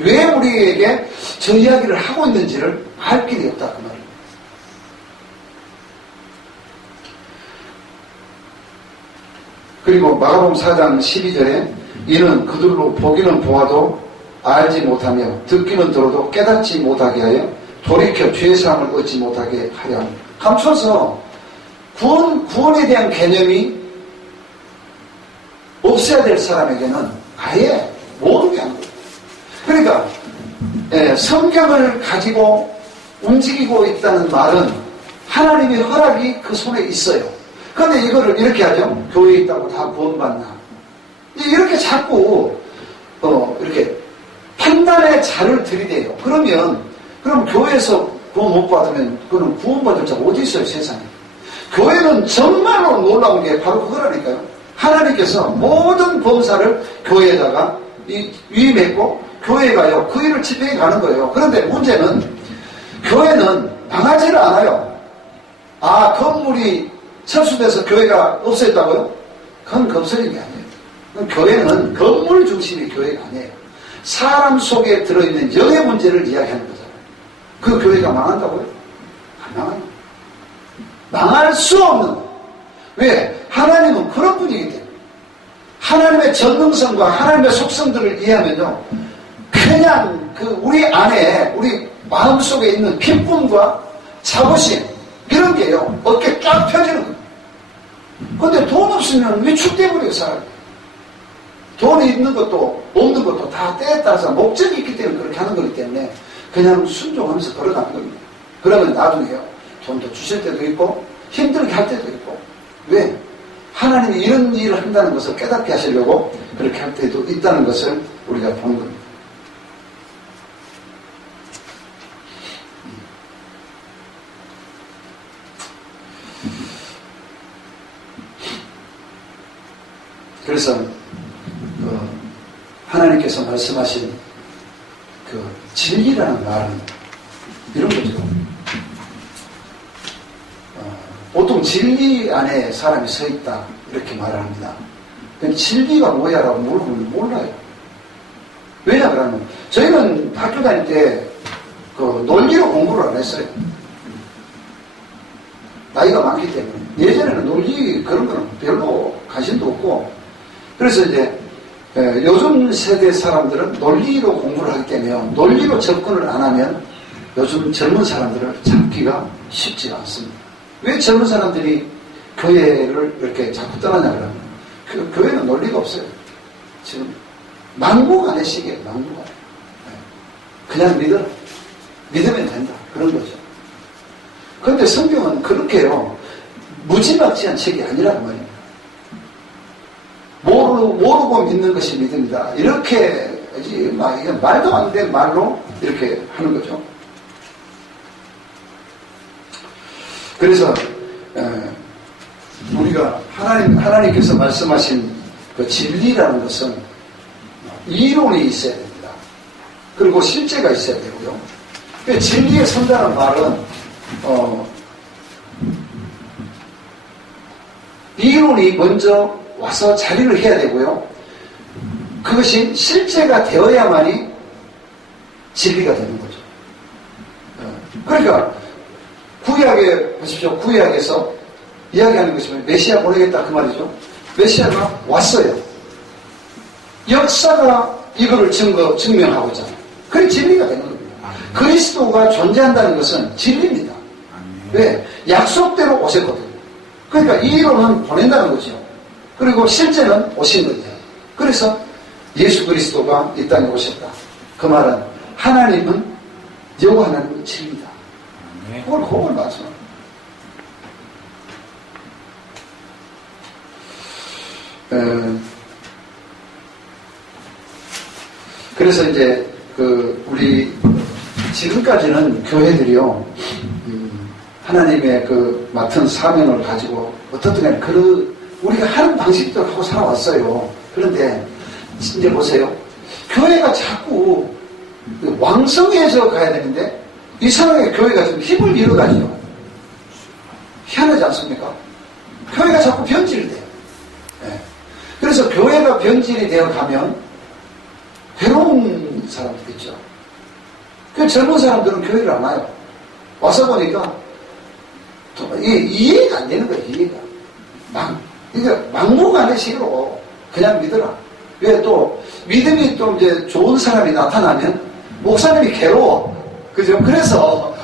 왜 우리에게 저 이야기를 하고 있는지를 알 길이 없다, 그 말이에요. 그리고 마가복음 4장 12절에 이는 그들로 보기는 보아도 알지 못하며 듣기는 들어도 깨닫지 못하게 하여 돌이켜 죄의 사함을 얻지 못하게 하려 합니다. 감춰서 구원에 대한 개념이 없어야 될 사람에게는 아예 모르게 하는 거예요. 그러니까 성경을 가지고 움직이고 있다는 말은 하나님의 허락이 그 손에 있어요. 그런데 이거를 이렇게 하죠. 교회에 있다고 다 구원받나. 이렇게 자꾸 이렇게 판단의 자를 들이대요. 그럼 교회에서 구원 못 받으면 그는 구원받을 자가 어디 있어요, 세상에. 교회는 정말로 놀라운 게 바로 그거라니까요. 하나님께서 모든 범사를 교회에다가 위임했고 교회가요 그 일을 집행해 가는 거예요. 그런데 문제는 교회는 망하지를 않아요. 아, 건물이 철수돼서 교회가 없어졌다고요? 그건 없어진 게 아니에요. 그건 교회는 건물 중심의 교회가 아니에요. 사람 속에 들어있는 영의 문제를 이야기하는 거잖아요. 그 교회가 망한다고요? 안 망해요. 망할 수 없는 거예요. 왜? 하나님은 그런 분이기 때문에. 하나님의 전능성과 하나님의 속성들을 이해하면요, 그냥 우리 안에, 우리 마음속에 있는 기쁨과 자부심, 이런 게요, 어깨 쫙 펴지는 거예요. 근데 돈 없으면 위축돼버려요, 사람이. 돈이 있는 것도, 없는 것도 다 때에 따라서 목적이 있기 때문에 그렇게 하는 거기 때문에 그냥 순종하면서 걸어가는 겁니다. 그러면 나중에요, 돈도 주실 때도 있고, 힘들게 할 때도 있고. 왜? 하나님이 이런 일을 한다는 것을 깨닫게 하시려고 그렇게 할 때도 있다는 것을 우리가 보는 겁니다. 그래서 하나님께서 말씀하신 그 진리라는 말은 이런 거죠. 보통 진리 안에 사람이 서 있다 이렇게 말을 합니다. 진리가 뭐야라고 물어보면 몰라요. 왜냐 그러면 저희는 학교 다닐 때 그 논리로 공부를 안 했어요. 나이가 많기 때문에. 예전에는 논리 그런 거는 별로 관심도 없고, 그래서 이제 요즘 세대 사람들은 논리로 공부를 하기 때문에 논리로 접근을 안 하면 요즘 젊은 사람들을 잡기가 쉽지가 않습니다. 왜 젊은 사람들이 교회를 이렇게 자꾸 떠나냐 그러면 교회는 논리가 없어요. 지금 망국 안의 시기예요. 망국 안에. 그냥 믿으면 된다. 그런 거죠. 그런데 성경은 그렇게요 무지막지한 책이 아니란 말입니다. 모르고 믿는 것이 믿음이다. 이렇게 이게 말도 안 되는 말로 이렇게 하는 거죠. 그래서 우리가 하나님께서 말씀하신 그 진리라는 것은 이론이 있어야 됩니다. 그리고 실제가 있어야 되고요. 진리에 선다는 말은 이론이 먼저 와서 자리를 해야 되고요. 그것이 실제가 되어야만이 진리가 되는 거죠. 그러니까 구약에 보십시오. 구약에서 이야기하는 것이 메시아 보내겠다 그 말이죠. 메시아가 왔어요. 역사가 이거를 증명하고 있잖아요. 그게 진리가 되는 겁니다. 그리스도가 존재한다는 것은 진리입니다. 왜? 약속대로 오셨거든요. 그러니까 이 이론은 보낸다는 거죠. 그리고 실제는 오신 거죠. 그래서 예수 그리스도가 이 땅에 오셨다. 그 말은 하나님은 여호와 하나님은 진리다. 그걸 봐서. 그래서 이제 우리 지금까지는 교회들이요, 하나님의 맡은 사명을 가지고 어떻든 간에 우리가 하는 방식대로 하고 살아왔어요. 그런데 이제 보세요. 교회가 자꾸 왕성해져 가야 되는데 이상하게 교회가 좀 힘을 잃어가죠. 희한하지 않습니까? 교회가 자꾸 변질이 돼요. 네. 그래서 교회가 변질이 되어 가면 괴로운 사람들 있죠. 그 젊은 사람들은 교회를 안 와요. 와서 보니까 이해가 안 되는 거예요. 이해가. 그러니까 막무가내식으로 그냥 믿어라. 왜 또 믿음이 또 이제 좋은 사람이 나타나면 목사님이 괴로워. 그죠? 그래서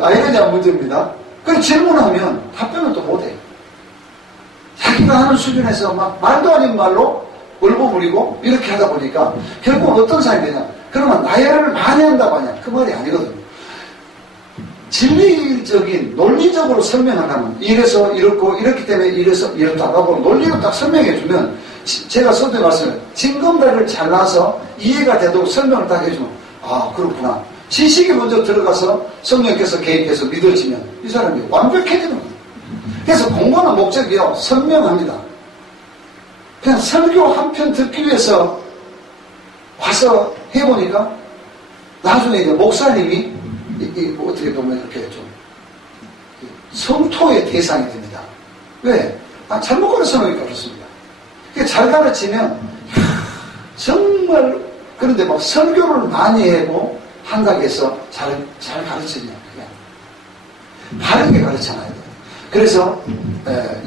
아이러니한 문제입니다. 그래서 질문하면 답변을 또 못해요. 자기가 하는 수준에서 막 말도 아닌 말로 얼버무리고 이렇게 하다 보니까 결국 어떤 사람이 되냐? 그러면 나열을 많이 한다고 하냐? 그 말이 아니거든요. 진리적인 논리적으로 설명하면 이래서 이렇고 이렇기 때문에 이래서 이렇다고 하고 논리로 딱 설명해 주면 제가 서두에 말씀을 징검다리를 잘라서 이해가 되도록 설명을 딱 해주면 아 그렇구나. 지식이 먼저 들어가서 성령께서 개입해서 믿어지면 이 사람이 완벽해지는 거예요. 그래서 공부하는 목적이요 선명합니다. 그냥 설교 한 편 듣기 위해서 와서 해보니까 나중에 이제 목사님이 뭐 어떻게 보면 이렇게 좀 성토의 대상이 됩니다. 왜? 잘못 가르쳐놓으니까 그렇습니다. 잘 가르치면 정말 그런데 막 설교를 많이 하고 한각에서 잘 가르치냐 그냥 바르게 가르쳐놔야 돼요. 그래서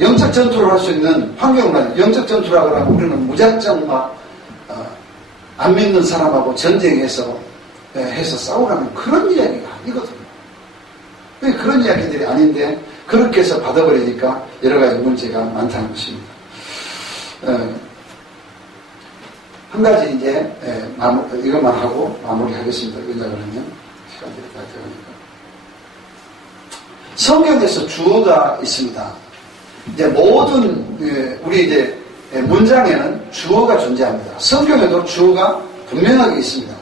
영적 전투를 할 수 있는 환경을 영적 전투라고 하면 우리는 무작정 막 안 믿는 사람하고 전쟁해서 해서 싸우라는 그런 이야기가 아니거든요. 그런 이야기들이 아닌데 그렇게 해서 받아버리니까 여러 가지 문제가 많다는 것입니다. 한 가지 이제 이것만 하고 마무리하겠습니다. 왜냐하면 시간들이 다 들어가니까. 성경에서 주어가 있습니다. 이제 모든 우리 이제 문장에는 주어가 존재합니다. 성경에도 주어가 분명하게 있습니다.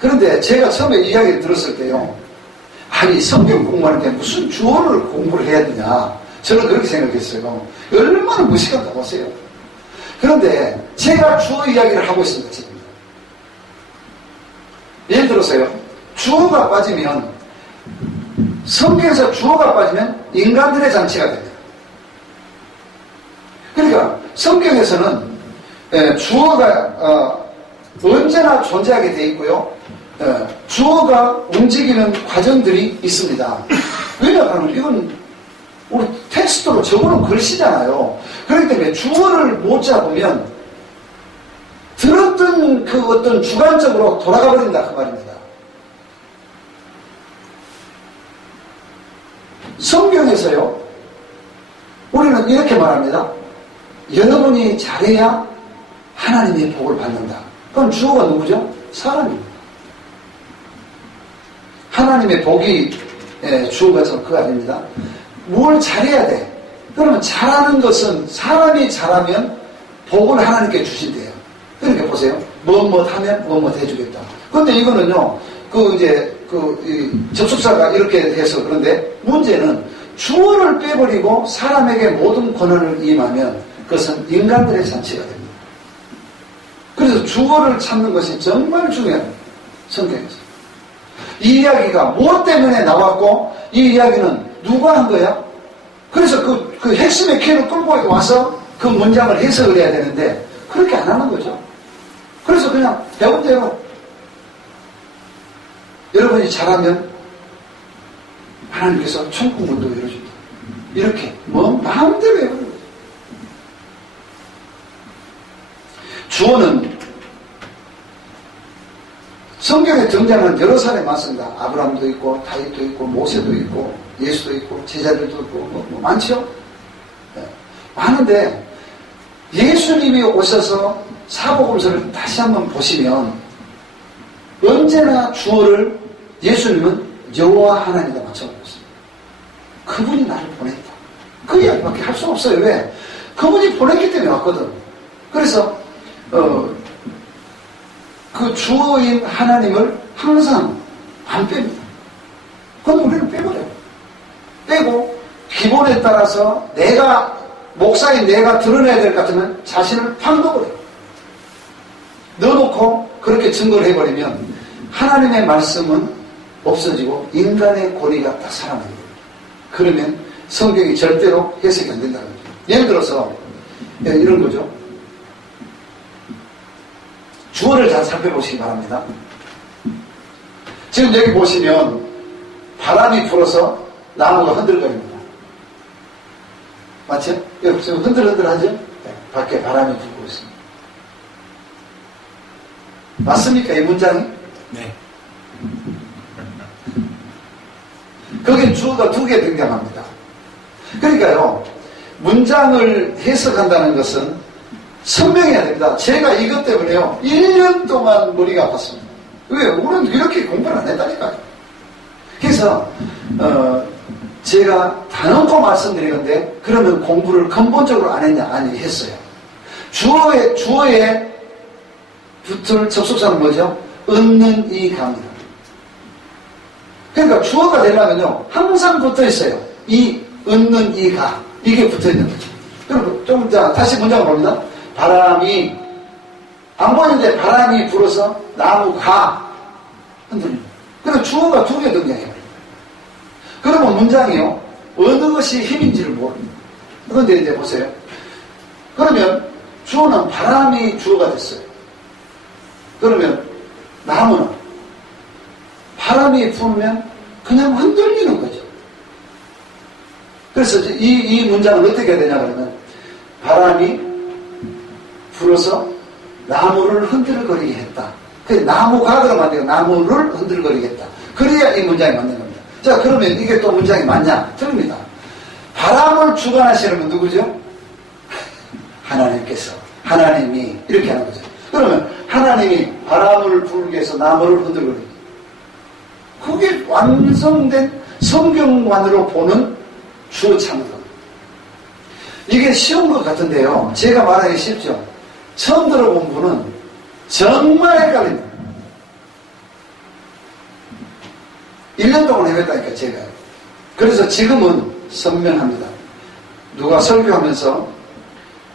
그런데 제가 처음에 이야기를 들었을 때요, 아니 성경 공부하는데 무슨 주어를 공부를 해야 되냐, 저는 그렇게 생각했어요. 얼마나 무식한가 보세요. 그런데 제가 주어 이야기를 하고 있습니다. 지금 예를 들어서요, 주어가 빠지면 성경에서 주어가 빠지면 인간들의 잔치가 됩니다. 그러니까 성경에서는 주어가 언제나 존재하게 되어 있고요. 주어가 움직이는 과정들이 있습니다. 왜냐하면 이건 우리 텍스트로 적어놓은 글씨잖아요. 그렇기 때문에 주어를 못 잡으면 들었던 그 어떤 주관적으로 돌아가 버린다 그 말입니다. 성경에서요, 우리는 이렇게 말합니다. 여러분이 잘해야 하나님의 복을 받는다. 그럼 주어가 누구죠? 사람입니다. 하나님의 복이 주어가 그거 아닙니다. 뭘 잘해야 돼? 그러면 잘하는 것은 사람이 잘하면 복을 하나님께 주신대요. 그러니까 보세요. 뭐뭐 하면 뭐뭐 해주겠다. 그런데 이거는요, 접속사가 이렇게 해서 그런데 문제는 주어를 빼버리고 사람에게 모든 권한을 임하면 그것은 인간들의 잔치가 됩니다. 그래서 주어를 찾는 것이 정말 중요합니다. 성경에서. 이 이야기가 무엇 때문에 나왔고 이 이야기는 누가 한 거야? 그래서 그 핵심의 키를 끌고 와서 그 문장을 해석을 해야 되는데 그렇게 안 하는 거죠. 그래서 그냥 배운 대로 여러분이 잘하면 하나님께서 천국문도 열어준다. 이렇게 마음대로 해버려요. 주어는 성경에 등장하는 여러 사람이 많습니다. 아브라함도 있고 다윗도 있고 모세도 있고 예수도 있고 제자들도 있고 많죠. 네. 많은데 예수님이 오셔서 사복음서를 다시 한번 보시면 언제나 주어를 예수님은 여호와 하나님과 맞춰놓고 있습니다. 그분이 나를 보냈다. 그 이야기밖에 할 수 없어요. 왜? 그분이 보냈기 때문에 왔거든. 그래서 그 주어인 하나님을 항상 안 뺍니다. 그건 우리는 빼버려요. 빼고 기본에 따라서 내가 목사인 내가 드러내야 될 것 같으면 자신을 팍 넣어버려요. 넣어놓고 그렇게 증거를 해버리면 하나님의 말씀은 없어지고 인간의 권위가 딱 살아나는 거예요. 그러면 성경이 절대로 해석이 안 된다는 거죠. 예를 들어서 이런 거죠. 주어를 잘 살펴보시기 바랍니다. 지금 여기 보시면 바람이 불어서 나무가 흔들거립니다. 맞죠? 여기 지금 흔들흔들하죠? 네, 밖에 바람이 불고 있습니다. 맞습니까? 이 문장이? 네. 거긴 주어가 2개 등장합니다. 그러니까요, 문장을 해석한다는 것은 선명해야 됩니다. 제가 이것 때문에요, 1년 동안 머리가 아팠습니다. 왜? 우리는 이렇게 공부를 안 했다니까요. 그래서, 제가 단언코 말씀드리는데, 그러면 공부를 근본적으로 안 했냐? 아니, 했어요. 주어에 붙을 접속사는 뭐죠? 얻는 이가입니다. 그러니까 주어가 되려면요, 항상 붙어 있어요. 이, 얻는 이가. 이게 붙어 있는 거죠. 그럼 좀, 자, 다시 문장을 봅니다. 바람이, 안 보이는데 바람이 불어서 나무가 흔들립니다. 그럼 주어가 2개 등장해요. 그러면 문장이요, 어느 것이 힘인지를 모릅니다. 그런데 이제 보세요. 그러면 주어는 바람이 주어가 됐어요. 그러면 나무는 바람이 불면 그냥 흔들리는 거죠. 그래서 이 문장은 어떻게 해야 되냐 그러면 바람이 불어서 나무를 흔들거리게 했다. 나무가 그러면 안 돼요. 나무를 흔들거리겠다. 그래야 이 문장이 맞는 겁니다. 자, 그러면 이게 또 문장이 맞냐? 틀립니다. 바람을 주관하시는 분 누구죠? 하나님께서. 하나님이 이렇게 하는 거죠. 그러면 하나님이 바람을 불게 해서 나무를 흔들거리게. 그게 완성된 성경만으로 보는 주어 참고. 이게 쉬운 것 같은데요. 제가 말하기 쉽죠. 처음 들어본 분은 정말 헷갈립니다. 1년 동안 해봤다니까, 제가. 그래서 지금은 선명합니다. 누가 설교하면서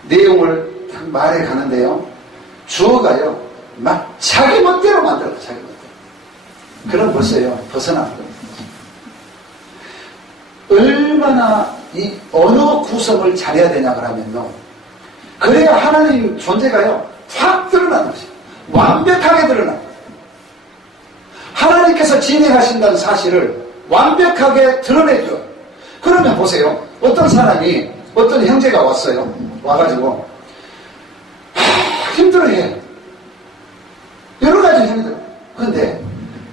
내용을 딱 말해 가는데요. 주어가요, 막 자기 멋대로 만들어요, 자기 멋대로. 그럼 벌써요, 벗어나는 거예요. 얼마나 이 언어 구성을 잘해야 되냐 그러면요. 그래야 하나님 존재가요, 확 드러나는 것이에요. 완벽하게 드러나는 거예요. 하나님께서 진행하신다는 사실을 완벽하게 드러내줘요. 그러면 보세요. 어떤 사람이, 어떤 형제가 왔어요. 와가지고, 힘들어해. 여러 가지 힘들어. 그런데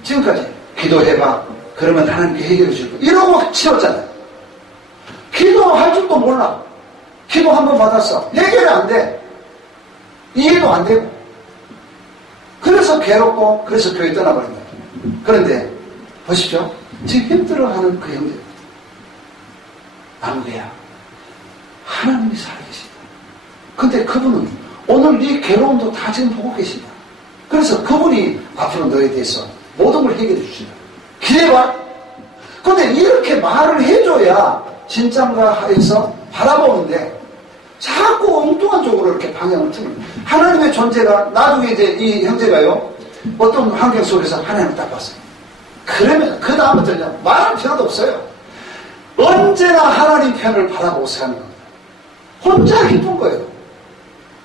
지금까지 기도해봐. 그러면 하나님께 해결해 줄 거야. 이러고 치웠잖아요. 기도할 줄도 몰라. 기도 한번 받았어. 해결이 안 돼. 이해도 안 되고. 그래서 괴롭고, 그래서 교회 떠나버린다. 그런데, 보십시오. 지금 힘들어하는 그 형제. 아무개야. 하나님이 살아계신다. 근데 그분은 오늘 이 괴로움도 다 지금 보고 계신다. 그래서 그분이 앞으로 너에 대해서 모든 걸 해결해 주신다. 기대봐. 근데 이렇게 말을 해줘야 진짠가 해서 바라보는데 자꾸 엉뚱한 쪽으로 이렇게 방향을 틀는 거예요. 하나님의 존재가 나중에 이제 이 형제가요 어떤 환경 속에서 하나님을 딱 봤어요. 그러면 그 다음부터는 말할 필요도 없어요. 언제나 하나님 편을 바라보고 사는 겁니다. 혼자 기쁜 거예요.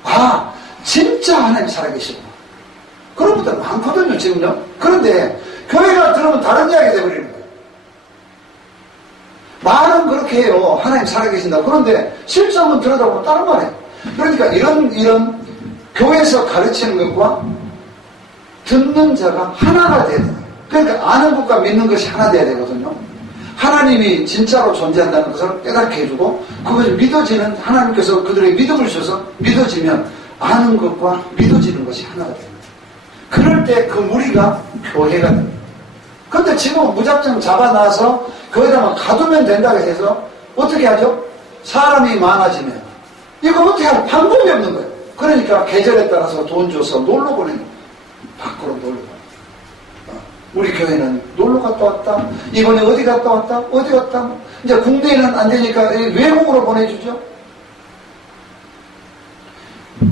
아, 진짜 하나님 살아계시구나. 그런 분들 많거든요, 지금요. 그런데 교회가 들으면 다른 이야기 돼버리는 거예요. 말은 그렇게 해요. 하나님 살아계신다. 그런데 실상은 들여다보면 다른 말이에요. 그러니까 이런 교회에서 가르치는 것과 듣는 자가 하나가 돼야 돼요. 그러니까 아는 것과 믿는 것이 하나 돼야 되거든요. 하나님이 진짜로 존재한다는 것을 깨닫게 해주고 그것이 믿어지는 하나님께서 그들에게 믿음을 주셔서 믿어지면 아는 것과 믿어지는 것이 하나가 됩니다. 그럴 때 그 무리가 교회가 됩니다. 근데 지금은 무작정 잡아놔서 거기다만 가두면 된다고 해서 어떻게 하죠? 사람이 많아지면 이거 어떻게 할 방법이 없는 거예요. 그러니까 계절에 따라서 돈 줘서 놀러 보내는 거예요. 밖으로 놀러 가요. 우리 교회는 놀러 갔다 왔다. 이번에 어디 갔다 왔다. 어디 갔다. 이제 국내에는 안 되니까 외국으로 보내주죠.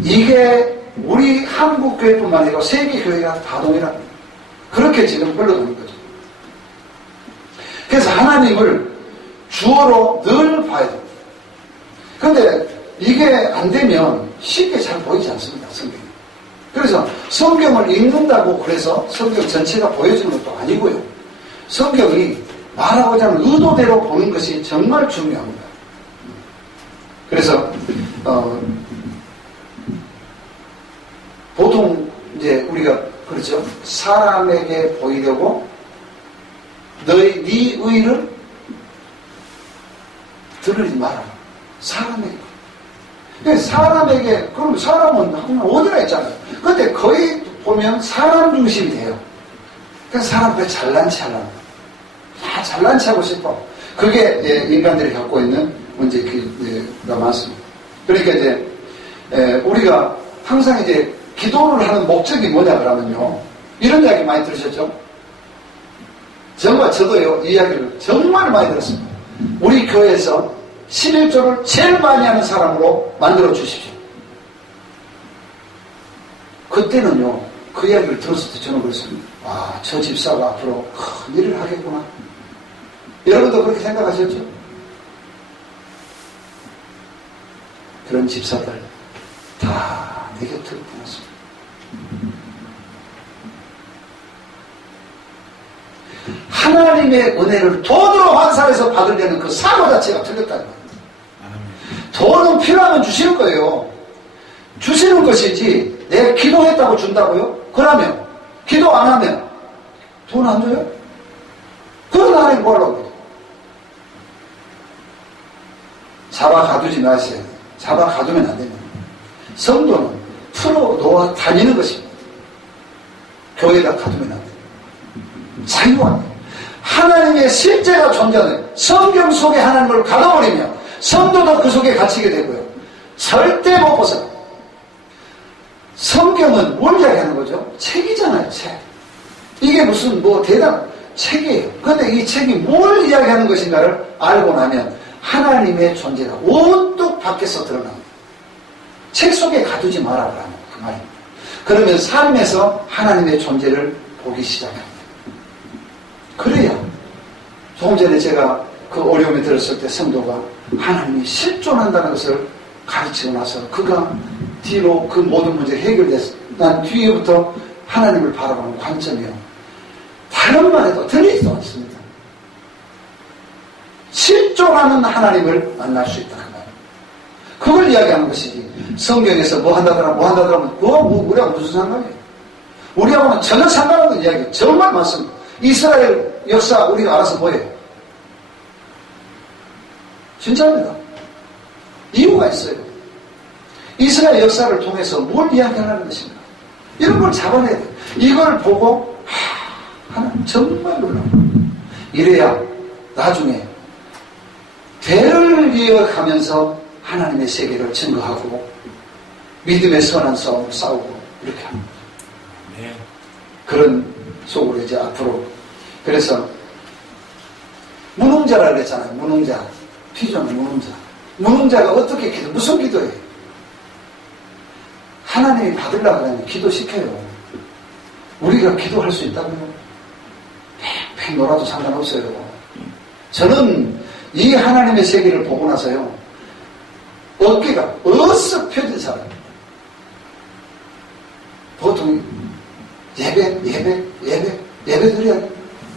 이게 우리 한국 교회뿐만 아니라 세계 교회가 다 동일합니다. 그렇게 지금 흘러가는 거죠. 그래서 하나님을 주어로 늘 봐야 됩니다. 그런데 이게 안 되면 쉽게 잘 보이지 않습니다. 성경이. 그래서 성경을 읽는다고 그래서 성경 전체가 보여주는 것도 아니고요. 성경이 말하고자 하는 의도대로 보는 것이 정말 중요합니다. 그래서 보통 이제 우리가 그렇죠. 사람에게 보이려고 네 의를 들으지 마라. 사람에게. 사람에게, 그럼 사람은 항상 어디나 있잖아요. 근데 거의 보면 사람 중심이 돼요. 그래서 사람들 잘난 체 하려고. 다 잘난 체 하고 싶어. 그게 인간들이 갖고 있는 문제가 많습니다. 그러니까 이제 우리가 항상 이제 기도를 하는 목적이 뭐냐 그러면요. 이런 이야기 많이 들으셨죠? 정말 저도요, 이 이야기를 정말 많이 들었습니다. 우리 교회에서 11조를 제일 많이 하는 사람으로 만들어 주십시오. 그때는요, 그 이야기를 들었을 때 저는 그랬습니다. 아, 저 집사가 앞으로 큰 일을 하겠구나. 여러분도 그렇게 생각하셨죠? 그런 집사들 다 내 곁을 보냈습니다. 하나님의 은혜를 돈으로 환산해서 받으려는 그 사고 자체가 틀렸다는 거예요. 돈은 필요하면 주시는 거예요. 주시는 것이지 내가 기도했다고 준다고요? 그러면 기도 안 하면 돈 안 줘요? 그건 하나님 뭐라고 해요? 잡아 가두지 마세요. 잡아 가두면 안 됩니다. 성도는 풀어 놓아 다니는 것입니다. 교회에다 가두면 안 돼요. 자유한 하나님의 실제가 존재하는 성경 속에 하나님을 가둬버리면 성도도 그 속에 갇히게 되고요. 절대 못 벗어나. 성경은 뭘 이야기하는 거죠? 책이잖아요, 책. 이게 무슨 대단한 책이에요. 그런데 이 책이 뭘 이야기하는 것인가를 알고 나면 하나님의 존재가 온통 밖에서 드러납니다. 책 속에 가두지 말아라는 그 말입니다. 그러면 삶에서 하나님의 존재를 보기 시작합니다. 그래야 조금 전에 제가 그 어려움에 들었을 때 성도가 하나님이 실존한다는 것을 가르치고 나서 그가 뒤로 그 모든 문제가 해결됐어. 난 뒤에부터 하나님을 바라보는 관점이요. 다른 말에도 들리지도 않습니다. 실존하는 하나님을 만날 수 있다. 그걸 이야기하는 것이지. 성경에서 뭐 한다더라 하면 그거 우리하고 무슨 상관이에요? 우리하고는 전혀 상관없는 이야기 정말 많습니다. 이스라엘 역사 우리가 알아서 뭐예요? 진짜입니다. 이유가 있어요. 이스라엘 역사를 통해서 뭘 이야기하는 것인가? 이런 걸 잡아내야 돼요. 이걸 보고 하나님 정말 놀라워. 이래야 나중에 대를 이어가면서 하나님의 세계를 증거하고 믿음의 선한 싸움을 싸우고 이렇게 합니다. 네. 그런 속으로 이제 앞으로. 그래서 무능자라 그랬잖아요. 무능자. 피조는 무능자. 무능자가 어떻게 기도, 무슨 기도해요? 하나님이 받으려고 하면 기도시켜요. 우리가 기도할 수 있다고요? 팽팽 놀아도 상관없어요. 저는 이 하나님의 세계를 보고 나서요. 어깨가 어쓱 펴진 사람입니다. 보통 예배 드려야 돼.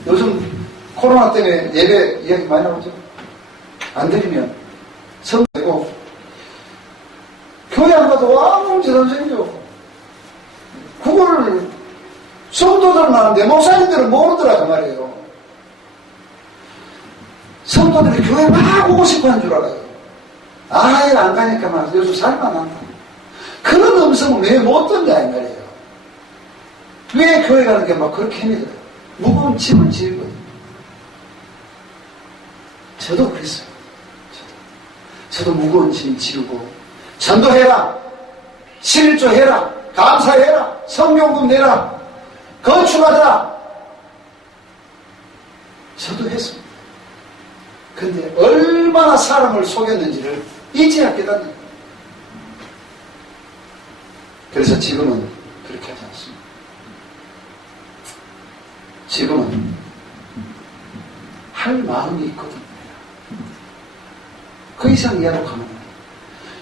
요즘 코로나 때문에 예배 이야기 많이 나오죠. 안 드리면 성되고 교회 안 가도 아무 문제도 안 생겨. 그걸 성도들은 아는데 목사님들은 모르더라 그 말이에요. 성도들이 교회 막 오고 싶어 하는 줄 알아요. 아예 안 가니까 말이야. 요즘 살만 한다. 그런 음성은 왜 못 듣냐 이 말이에요. 왜 교회 가는 게 막 그렇게 힘이 들어요. 무거운 짐을 지거든요. 저도 그랬어요. 저도 무거운 짐 지우고 전도해라, 11조 해라, 감사해라, 성경금 내라, 건축하자. 저도 했습니다. 근데 얼마나 사람을 속였는지를 이제야 깨닫는. 그래서 지금은 그렇게 하지 않습니다. 지금은 할 마음이 있거든요. 그 이상 이하로 가면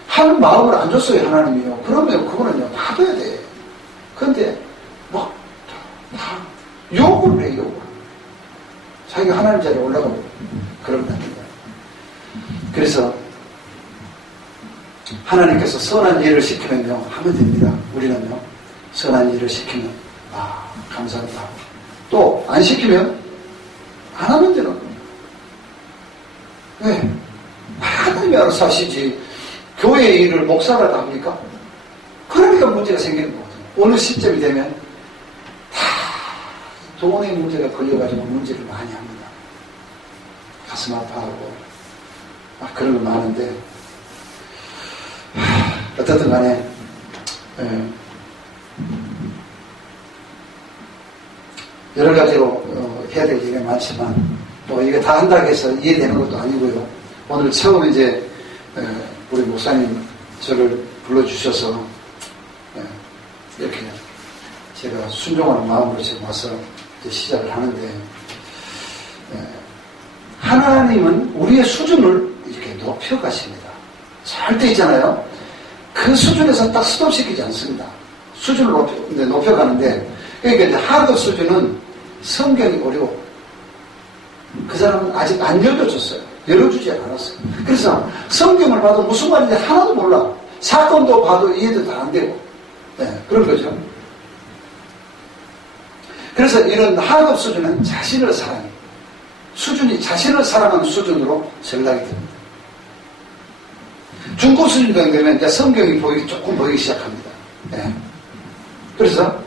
할 마음을 안 줬어요, 하나님이요. 그러면 그거는요, 놔둬야 돼. 그런데 막 다 욕을 해, 욕을. 자기가 하나님 자리에 올라가고 그런답니다. 그래서 하나님께서 선한 일을 시키면요, 하면 됩니다. 우리는요, 선한 일을 시키면 감사합니다. 또 안 시키면 안 하면 되는 겁니다. 왜? 하나님이 알아서 하시지 교회의 일을 목사가 다 합니까? 그러니까 문제가 생기는 거거든요. 어느 시점이 되면 다 돈의 문제가 걸려가지고 문제를 많이 합니다. 가슴 아파하고 그런 거 많은데 어떻든 간에 여러 가지로 해야 될 일이 많지만 뭐 이게 다 한다고 해서 이해되는 것도 아니고요. 오늘 처음 이제 우리 목사님 저를 불러주셔서 이렇게 제가 순종하는 마음으로 지금 와서 이제 시작을 하는데 하나님은 우리의 수준을 이렇게 높여가십니다. 절대 있잖아요. 그 수준에서 딱 스톱시키지 않습니다. 수준을 높여가는데 그러니까 이제 하드 수준은 성경이 어려워. 그 사람은 아직 안 열려줬어요. 열어주지 않았어요. 그래서 성경을 봐도 무슨 말인지 하나도 몰라. 사건도 봐도 이해도 다 안 되고. 그런 거죠. 그래서 이런 하급 수준은 자신을 사랑해요. 수준이 자신을 사랑하는 수준으로 전락이 됩니다. 중급 수준 정도 되면 이제 성경이 조금 보이기 시작합니다. 그래서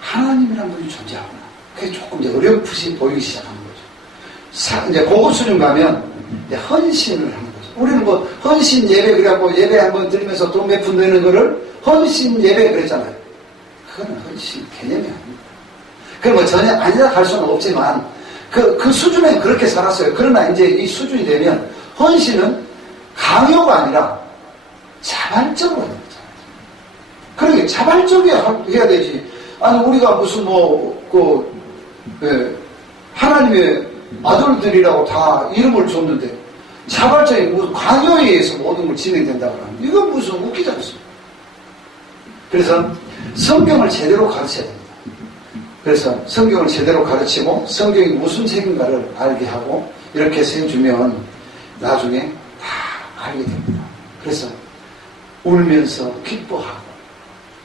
하나님이라는 분이 존재하구나. 그게 조금 이제 어렴풋이 보이기 시작하는 거죠. 이제 고급 수준 가면 이제 헌신을 하는 거죠. 우리는 뭐 헌신 예배 그래갖고 예배 한번 드리면서 돈 몇 푼 내는 거를 헌신 예배 그랬잖아요. 그거는 헌신 개념이 아닙니다. 그럼 뭐 전혀 아니다 할 수는 없지만 그 수준에 그렇게 살았어요. 그러나 이제 이 수준이 되면 헌신은 강요가 아니라 자발적으로 하는 거잖아요. 그러니까 자발적이야 해야 되지. 아니 우리가 무슨 하나님의 아들들이라고 다 이름을 줬는데 자발적인 무슨 강요에 의해서 모든 걸 진행된다고 하면 이건 무슨 웃기지 않습니까? 그래서 성경을 제대로 가르쳐야 됩니다. 그래서 성경을 제대로 가르치고 성경이 무슨 책인가를 알게 하고 이렇게 해서 해주면 나중에 다 알게 됩니다. 그래서 울면서 기뻐하고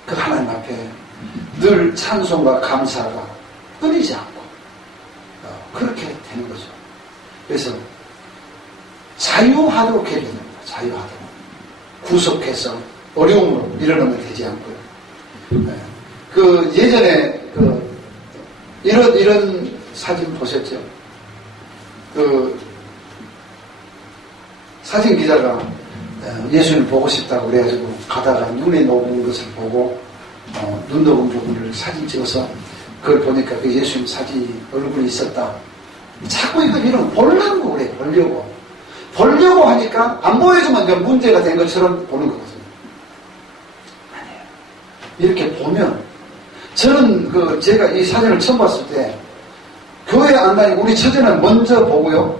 그 하나님 앞에 늘 찬송과 감사가 끊이지 않고 그렇게 되는 거죠. 그래서 자유하도록 해야 됩니다. 자유하도록. 구속해서 어려움으로 일어나면 되지 않고요. 예전에 이런 사진 보셨죠? 사진 기자가 예수님을 보고 싶다고 그래가지고 가다가 눈에 녹은 것을 보고 눈 녹은 부분을 사진 찍어서 그걸 보니까 그 예수님 사진 얼굴이 있었다. 자꾸 이런 보려는 거 그래. 보려고 하니까 안 보여주면 문제가 된 것처럼 보는 거거든요. 아니에요. 이렇게 보면 저는 제가 이 사진을 처음 봤을 때 교회 안 다니고 우리 처제는 먼저 보고요.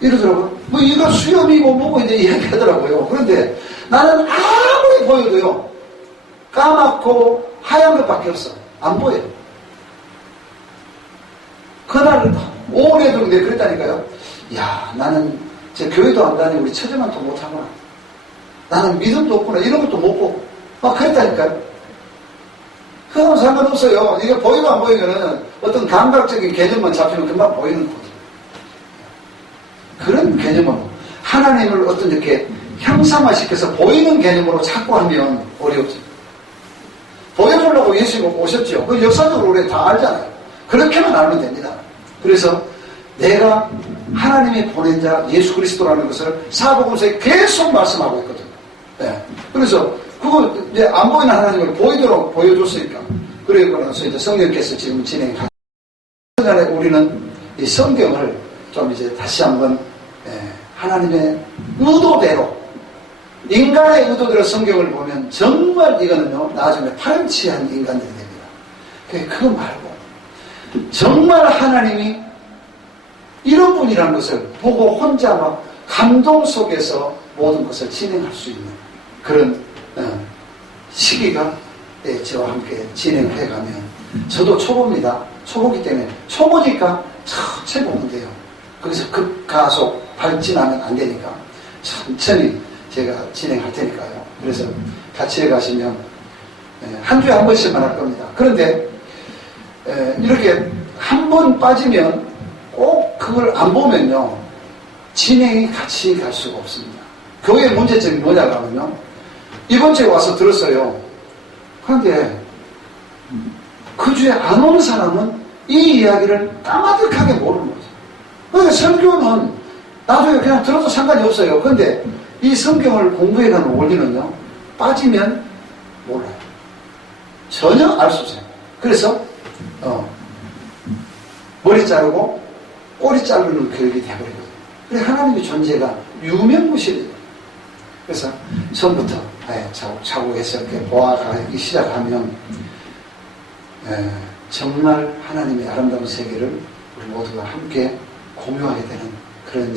이러더라고요. 뭐 이거 수염이고 뭐고 이제 이야기하더라고요. 그런데 나는 아무리 보여도요. 까맣고 하얀 것밖에 없어. 안 보여요. 그날 오래도 근데 그랬다니까요. 야, 나는 제 교회도 안 다니고 우리 처제만 더 못하구나. 나는 믿음도 없구나. 이런 것도 못 보고. 막 그랬다니까요. 그건 상관없어요. 이게 보이고 안 보이면은 어떤 감각적인 개념만 잡히면 금방 보이는 거거든요. 그런 개념은 하나님을 어떤 이렇게 형상화시켜서 보이는 개념으로 자꾸 하면 어려워져요. 보여주면 세우려고 예수님 오셨죠. 그 역사적으로 우리 다 알잖아요. 그렇게만 알면 됩니다. 그래서 내가 하나님이 보낸 자 예수 그리스도라는 것을 사복음서에 계속 말씀하고 있거든요. 네. 그래서 그거 이제 안 보이는 하나님을 보이도록 보여줬으니까. 그러고 나서 이제 성령께서 지금 진행하고 전에 우리는 이 성경을 좀 이제 다시 한번 하나님의 의도대로 인간의 의도대로 성경을 보면 정말 이거는요 나중에 파렴치한 인간들이 됩니다. 그거 말고 정말 하나님이 이런 분이라는 것을 보고 혼자 막 감동 속에서 모든 것을 진행할 수 있는 그런 시기가 저와 함께 진행해가면 저도 초보입니다. 초보기 때문에 초보니까 천천히 보면 돼요. 거기서 급가속 발진하면 안 되니까 천천히 제가 진행할 테니까요. 그래서 같이 가시면 한 주에 한 번씩만 할 겁니다. 그런데 이렇게 한 번 빠지면 꼭 그걸 안 보면요 진행이 같이 갈 수가 없습니다. 교회의 문제점이 뭐냐고 하면요 이번 주에 와서 들었어요. 그런데 그 주에 안 오는 사람은 이 이야기를 까마득하게 모르는 거죠. 그러니까 설교는 나중에 그냥 들어도 상관이 없어요. 그런데 이 성경을 공부해가는 원리는요 빠지면 몰라요. 전혀 알 수 없어요. 그래서 머리 자르고 꼬리 자르는 교육이 되어버리거든요. 그래 하나님의 존재가 유명무실해요. 그래서 처음부터 차곡에서 이렇게 보아가기 시작하면 정말 하나님의 아름다운 세계를 우리 모두가 함께 공유하게 되는 그런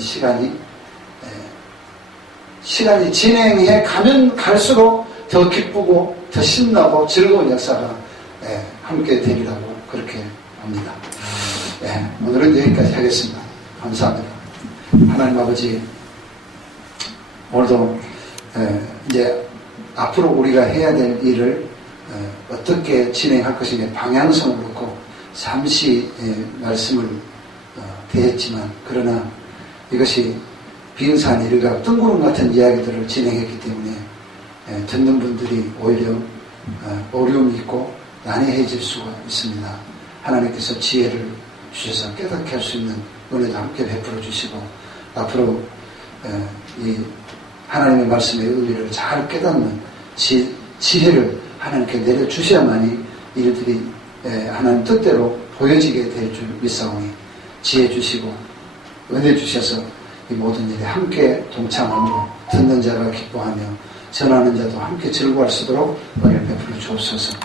시간이 진행해 가면 갈수록 더 기쁘고 더 신나고 즐거운 역사가 함께 되리라고 그렇게 합니다. 오늘은 여기까지 하겠습니다. 감사합니다. 하나님 아버지 오늘도 이제 앞으로 우리가 해야 될 일을 어떻게 진행할 것인가 방향성을 놓고 잠시 말씀을 드렸지만 그러나 이것이 빙산 일각 뜬구름 같은 이야기들을 진행했기 때문에 듣는 분들이 오히려 어려움이 있고 난해해질 수가 있습니다. 하나님께서 지혜를 주셔서 깨닫게 할 수 있는 은혜도 함께 베풀어 주시고 앞으로 이 하나님의 말씀의 의미를 잘 깨닫는 지혜를 하나님께 내려주셔야만이 이들이 하나님 뜻대로 보여지게 될 줄 믿사오니 지혜 주시고 은혜 주셔서 이 모든 일에 함께 동참함으로 듣는 자가 기뻐하며 전하는 자도 함께 즐거워할 수 있도록 은혜를 베풀어 주옵소서.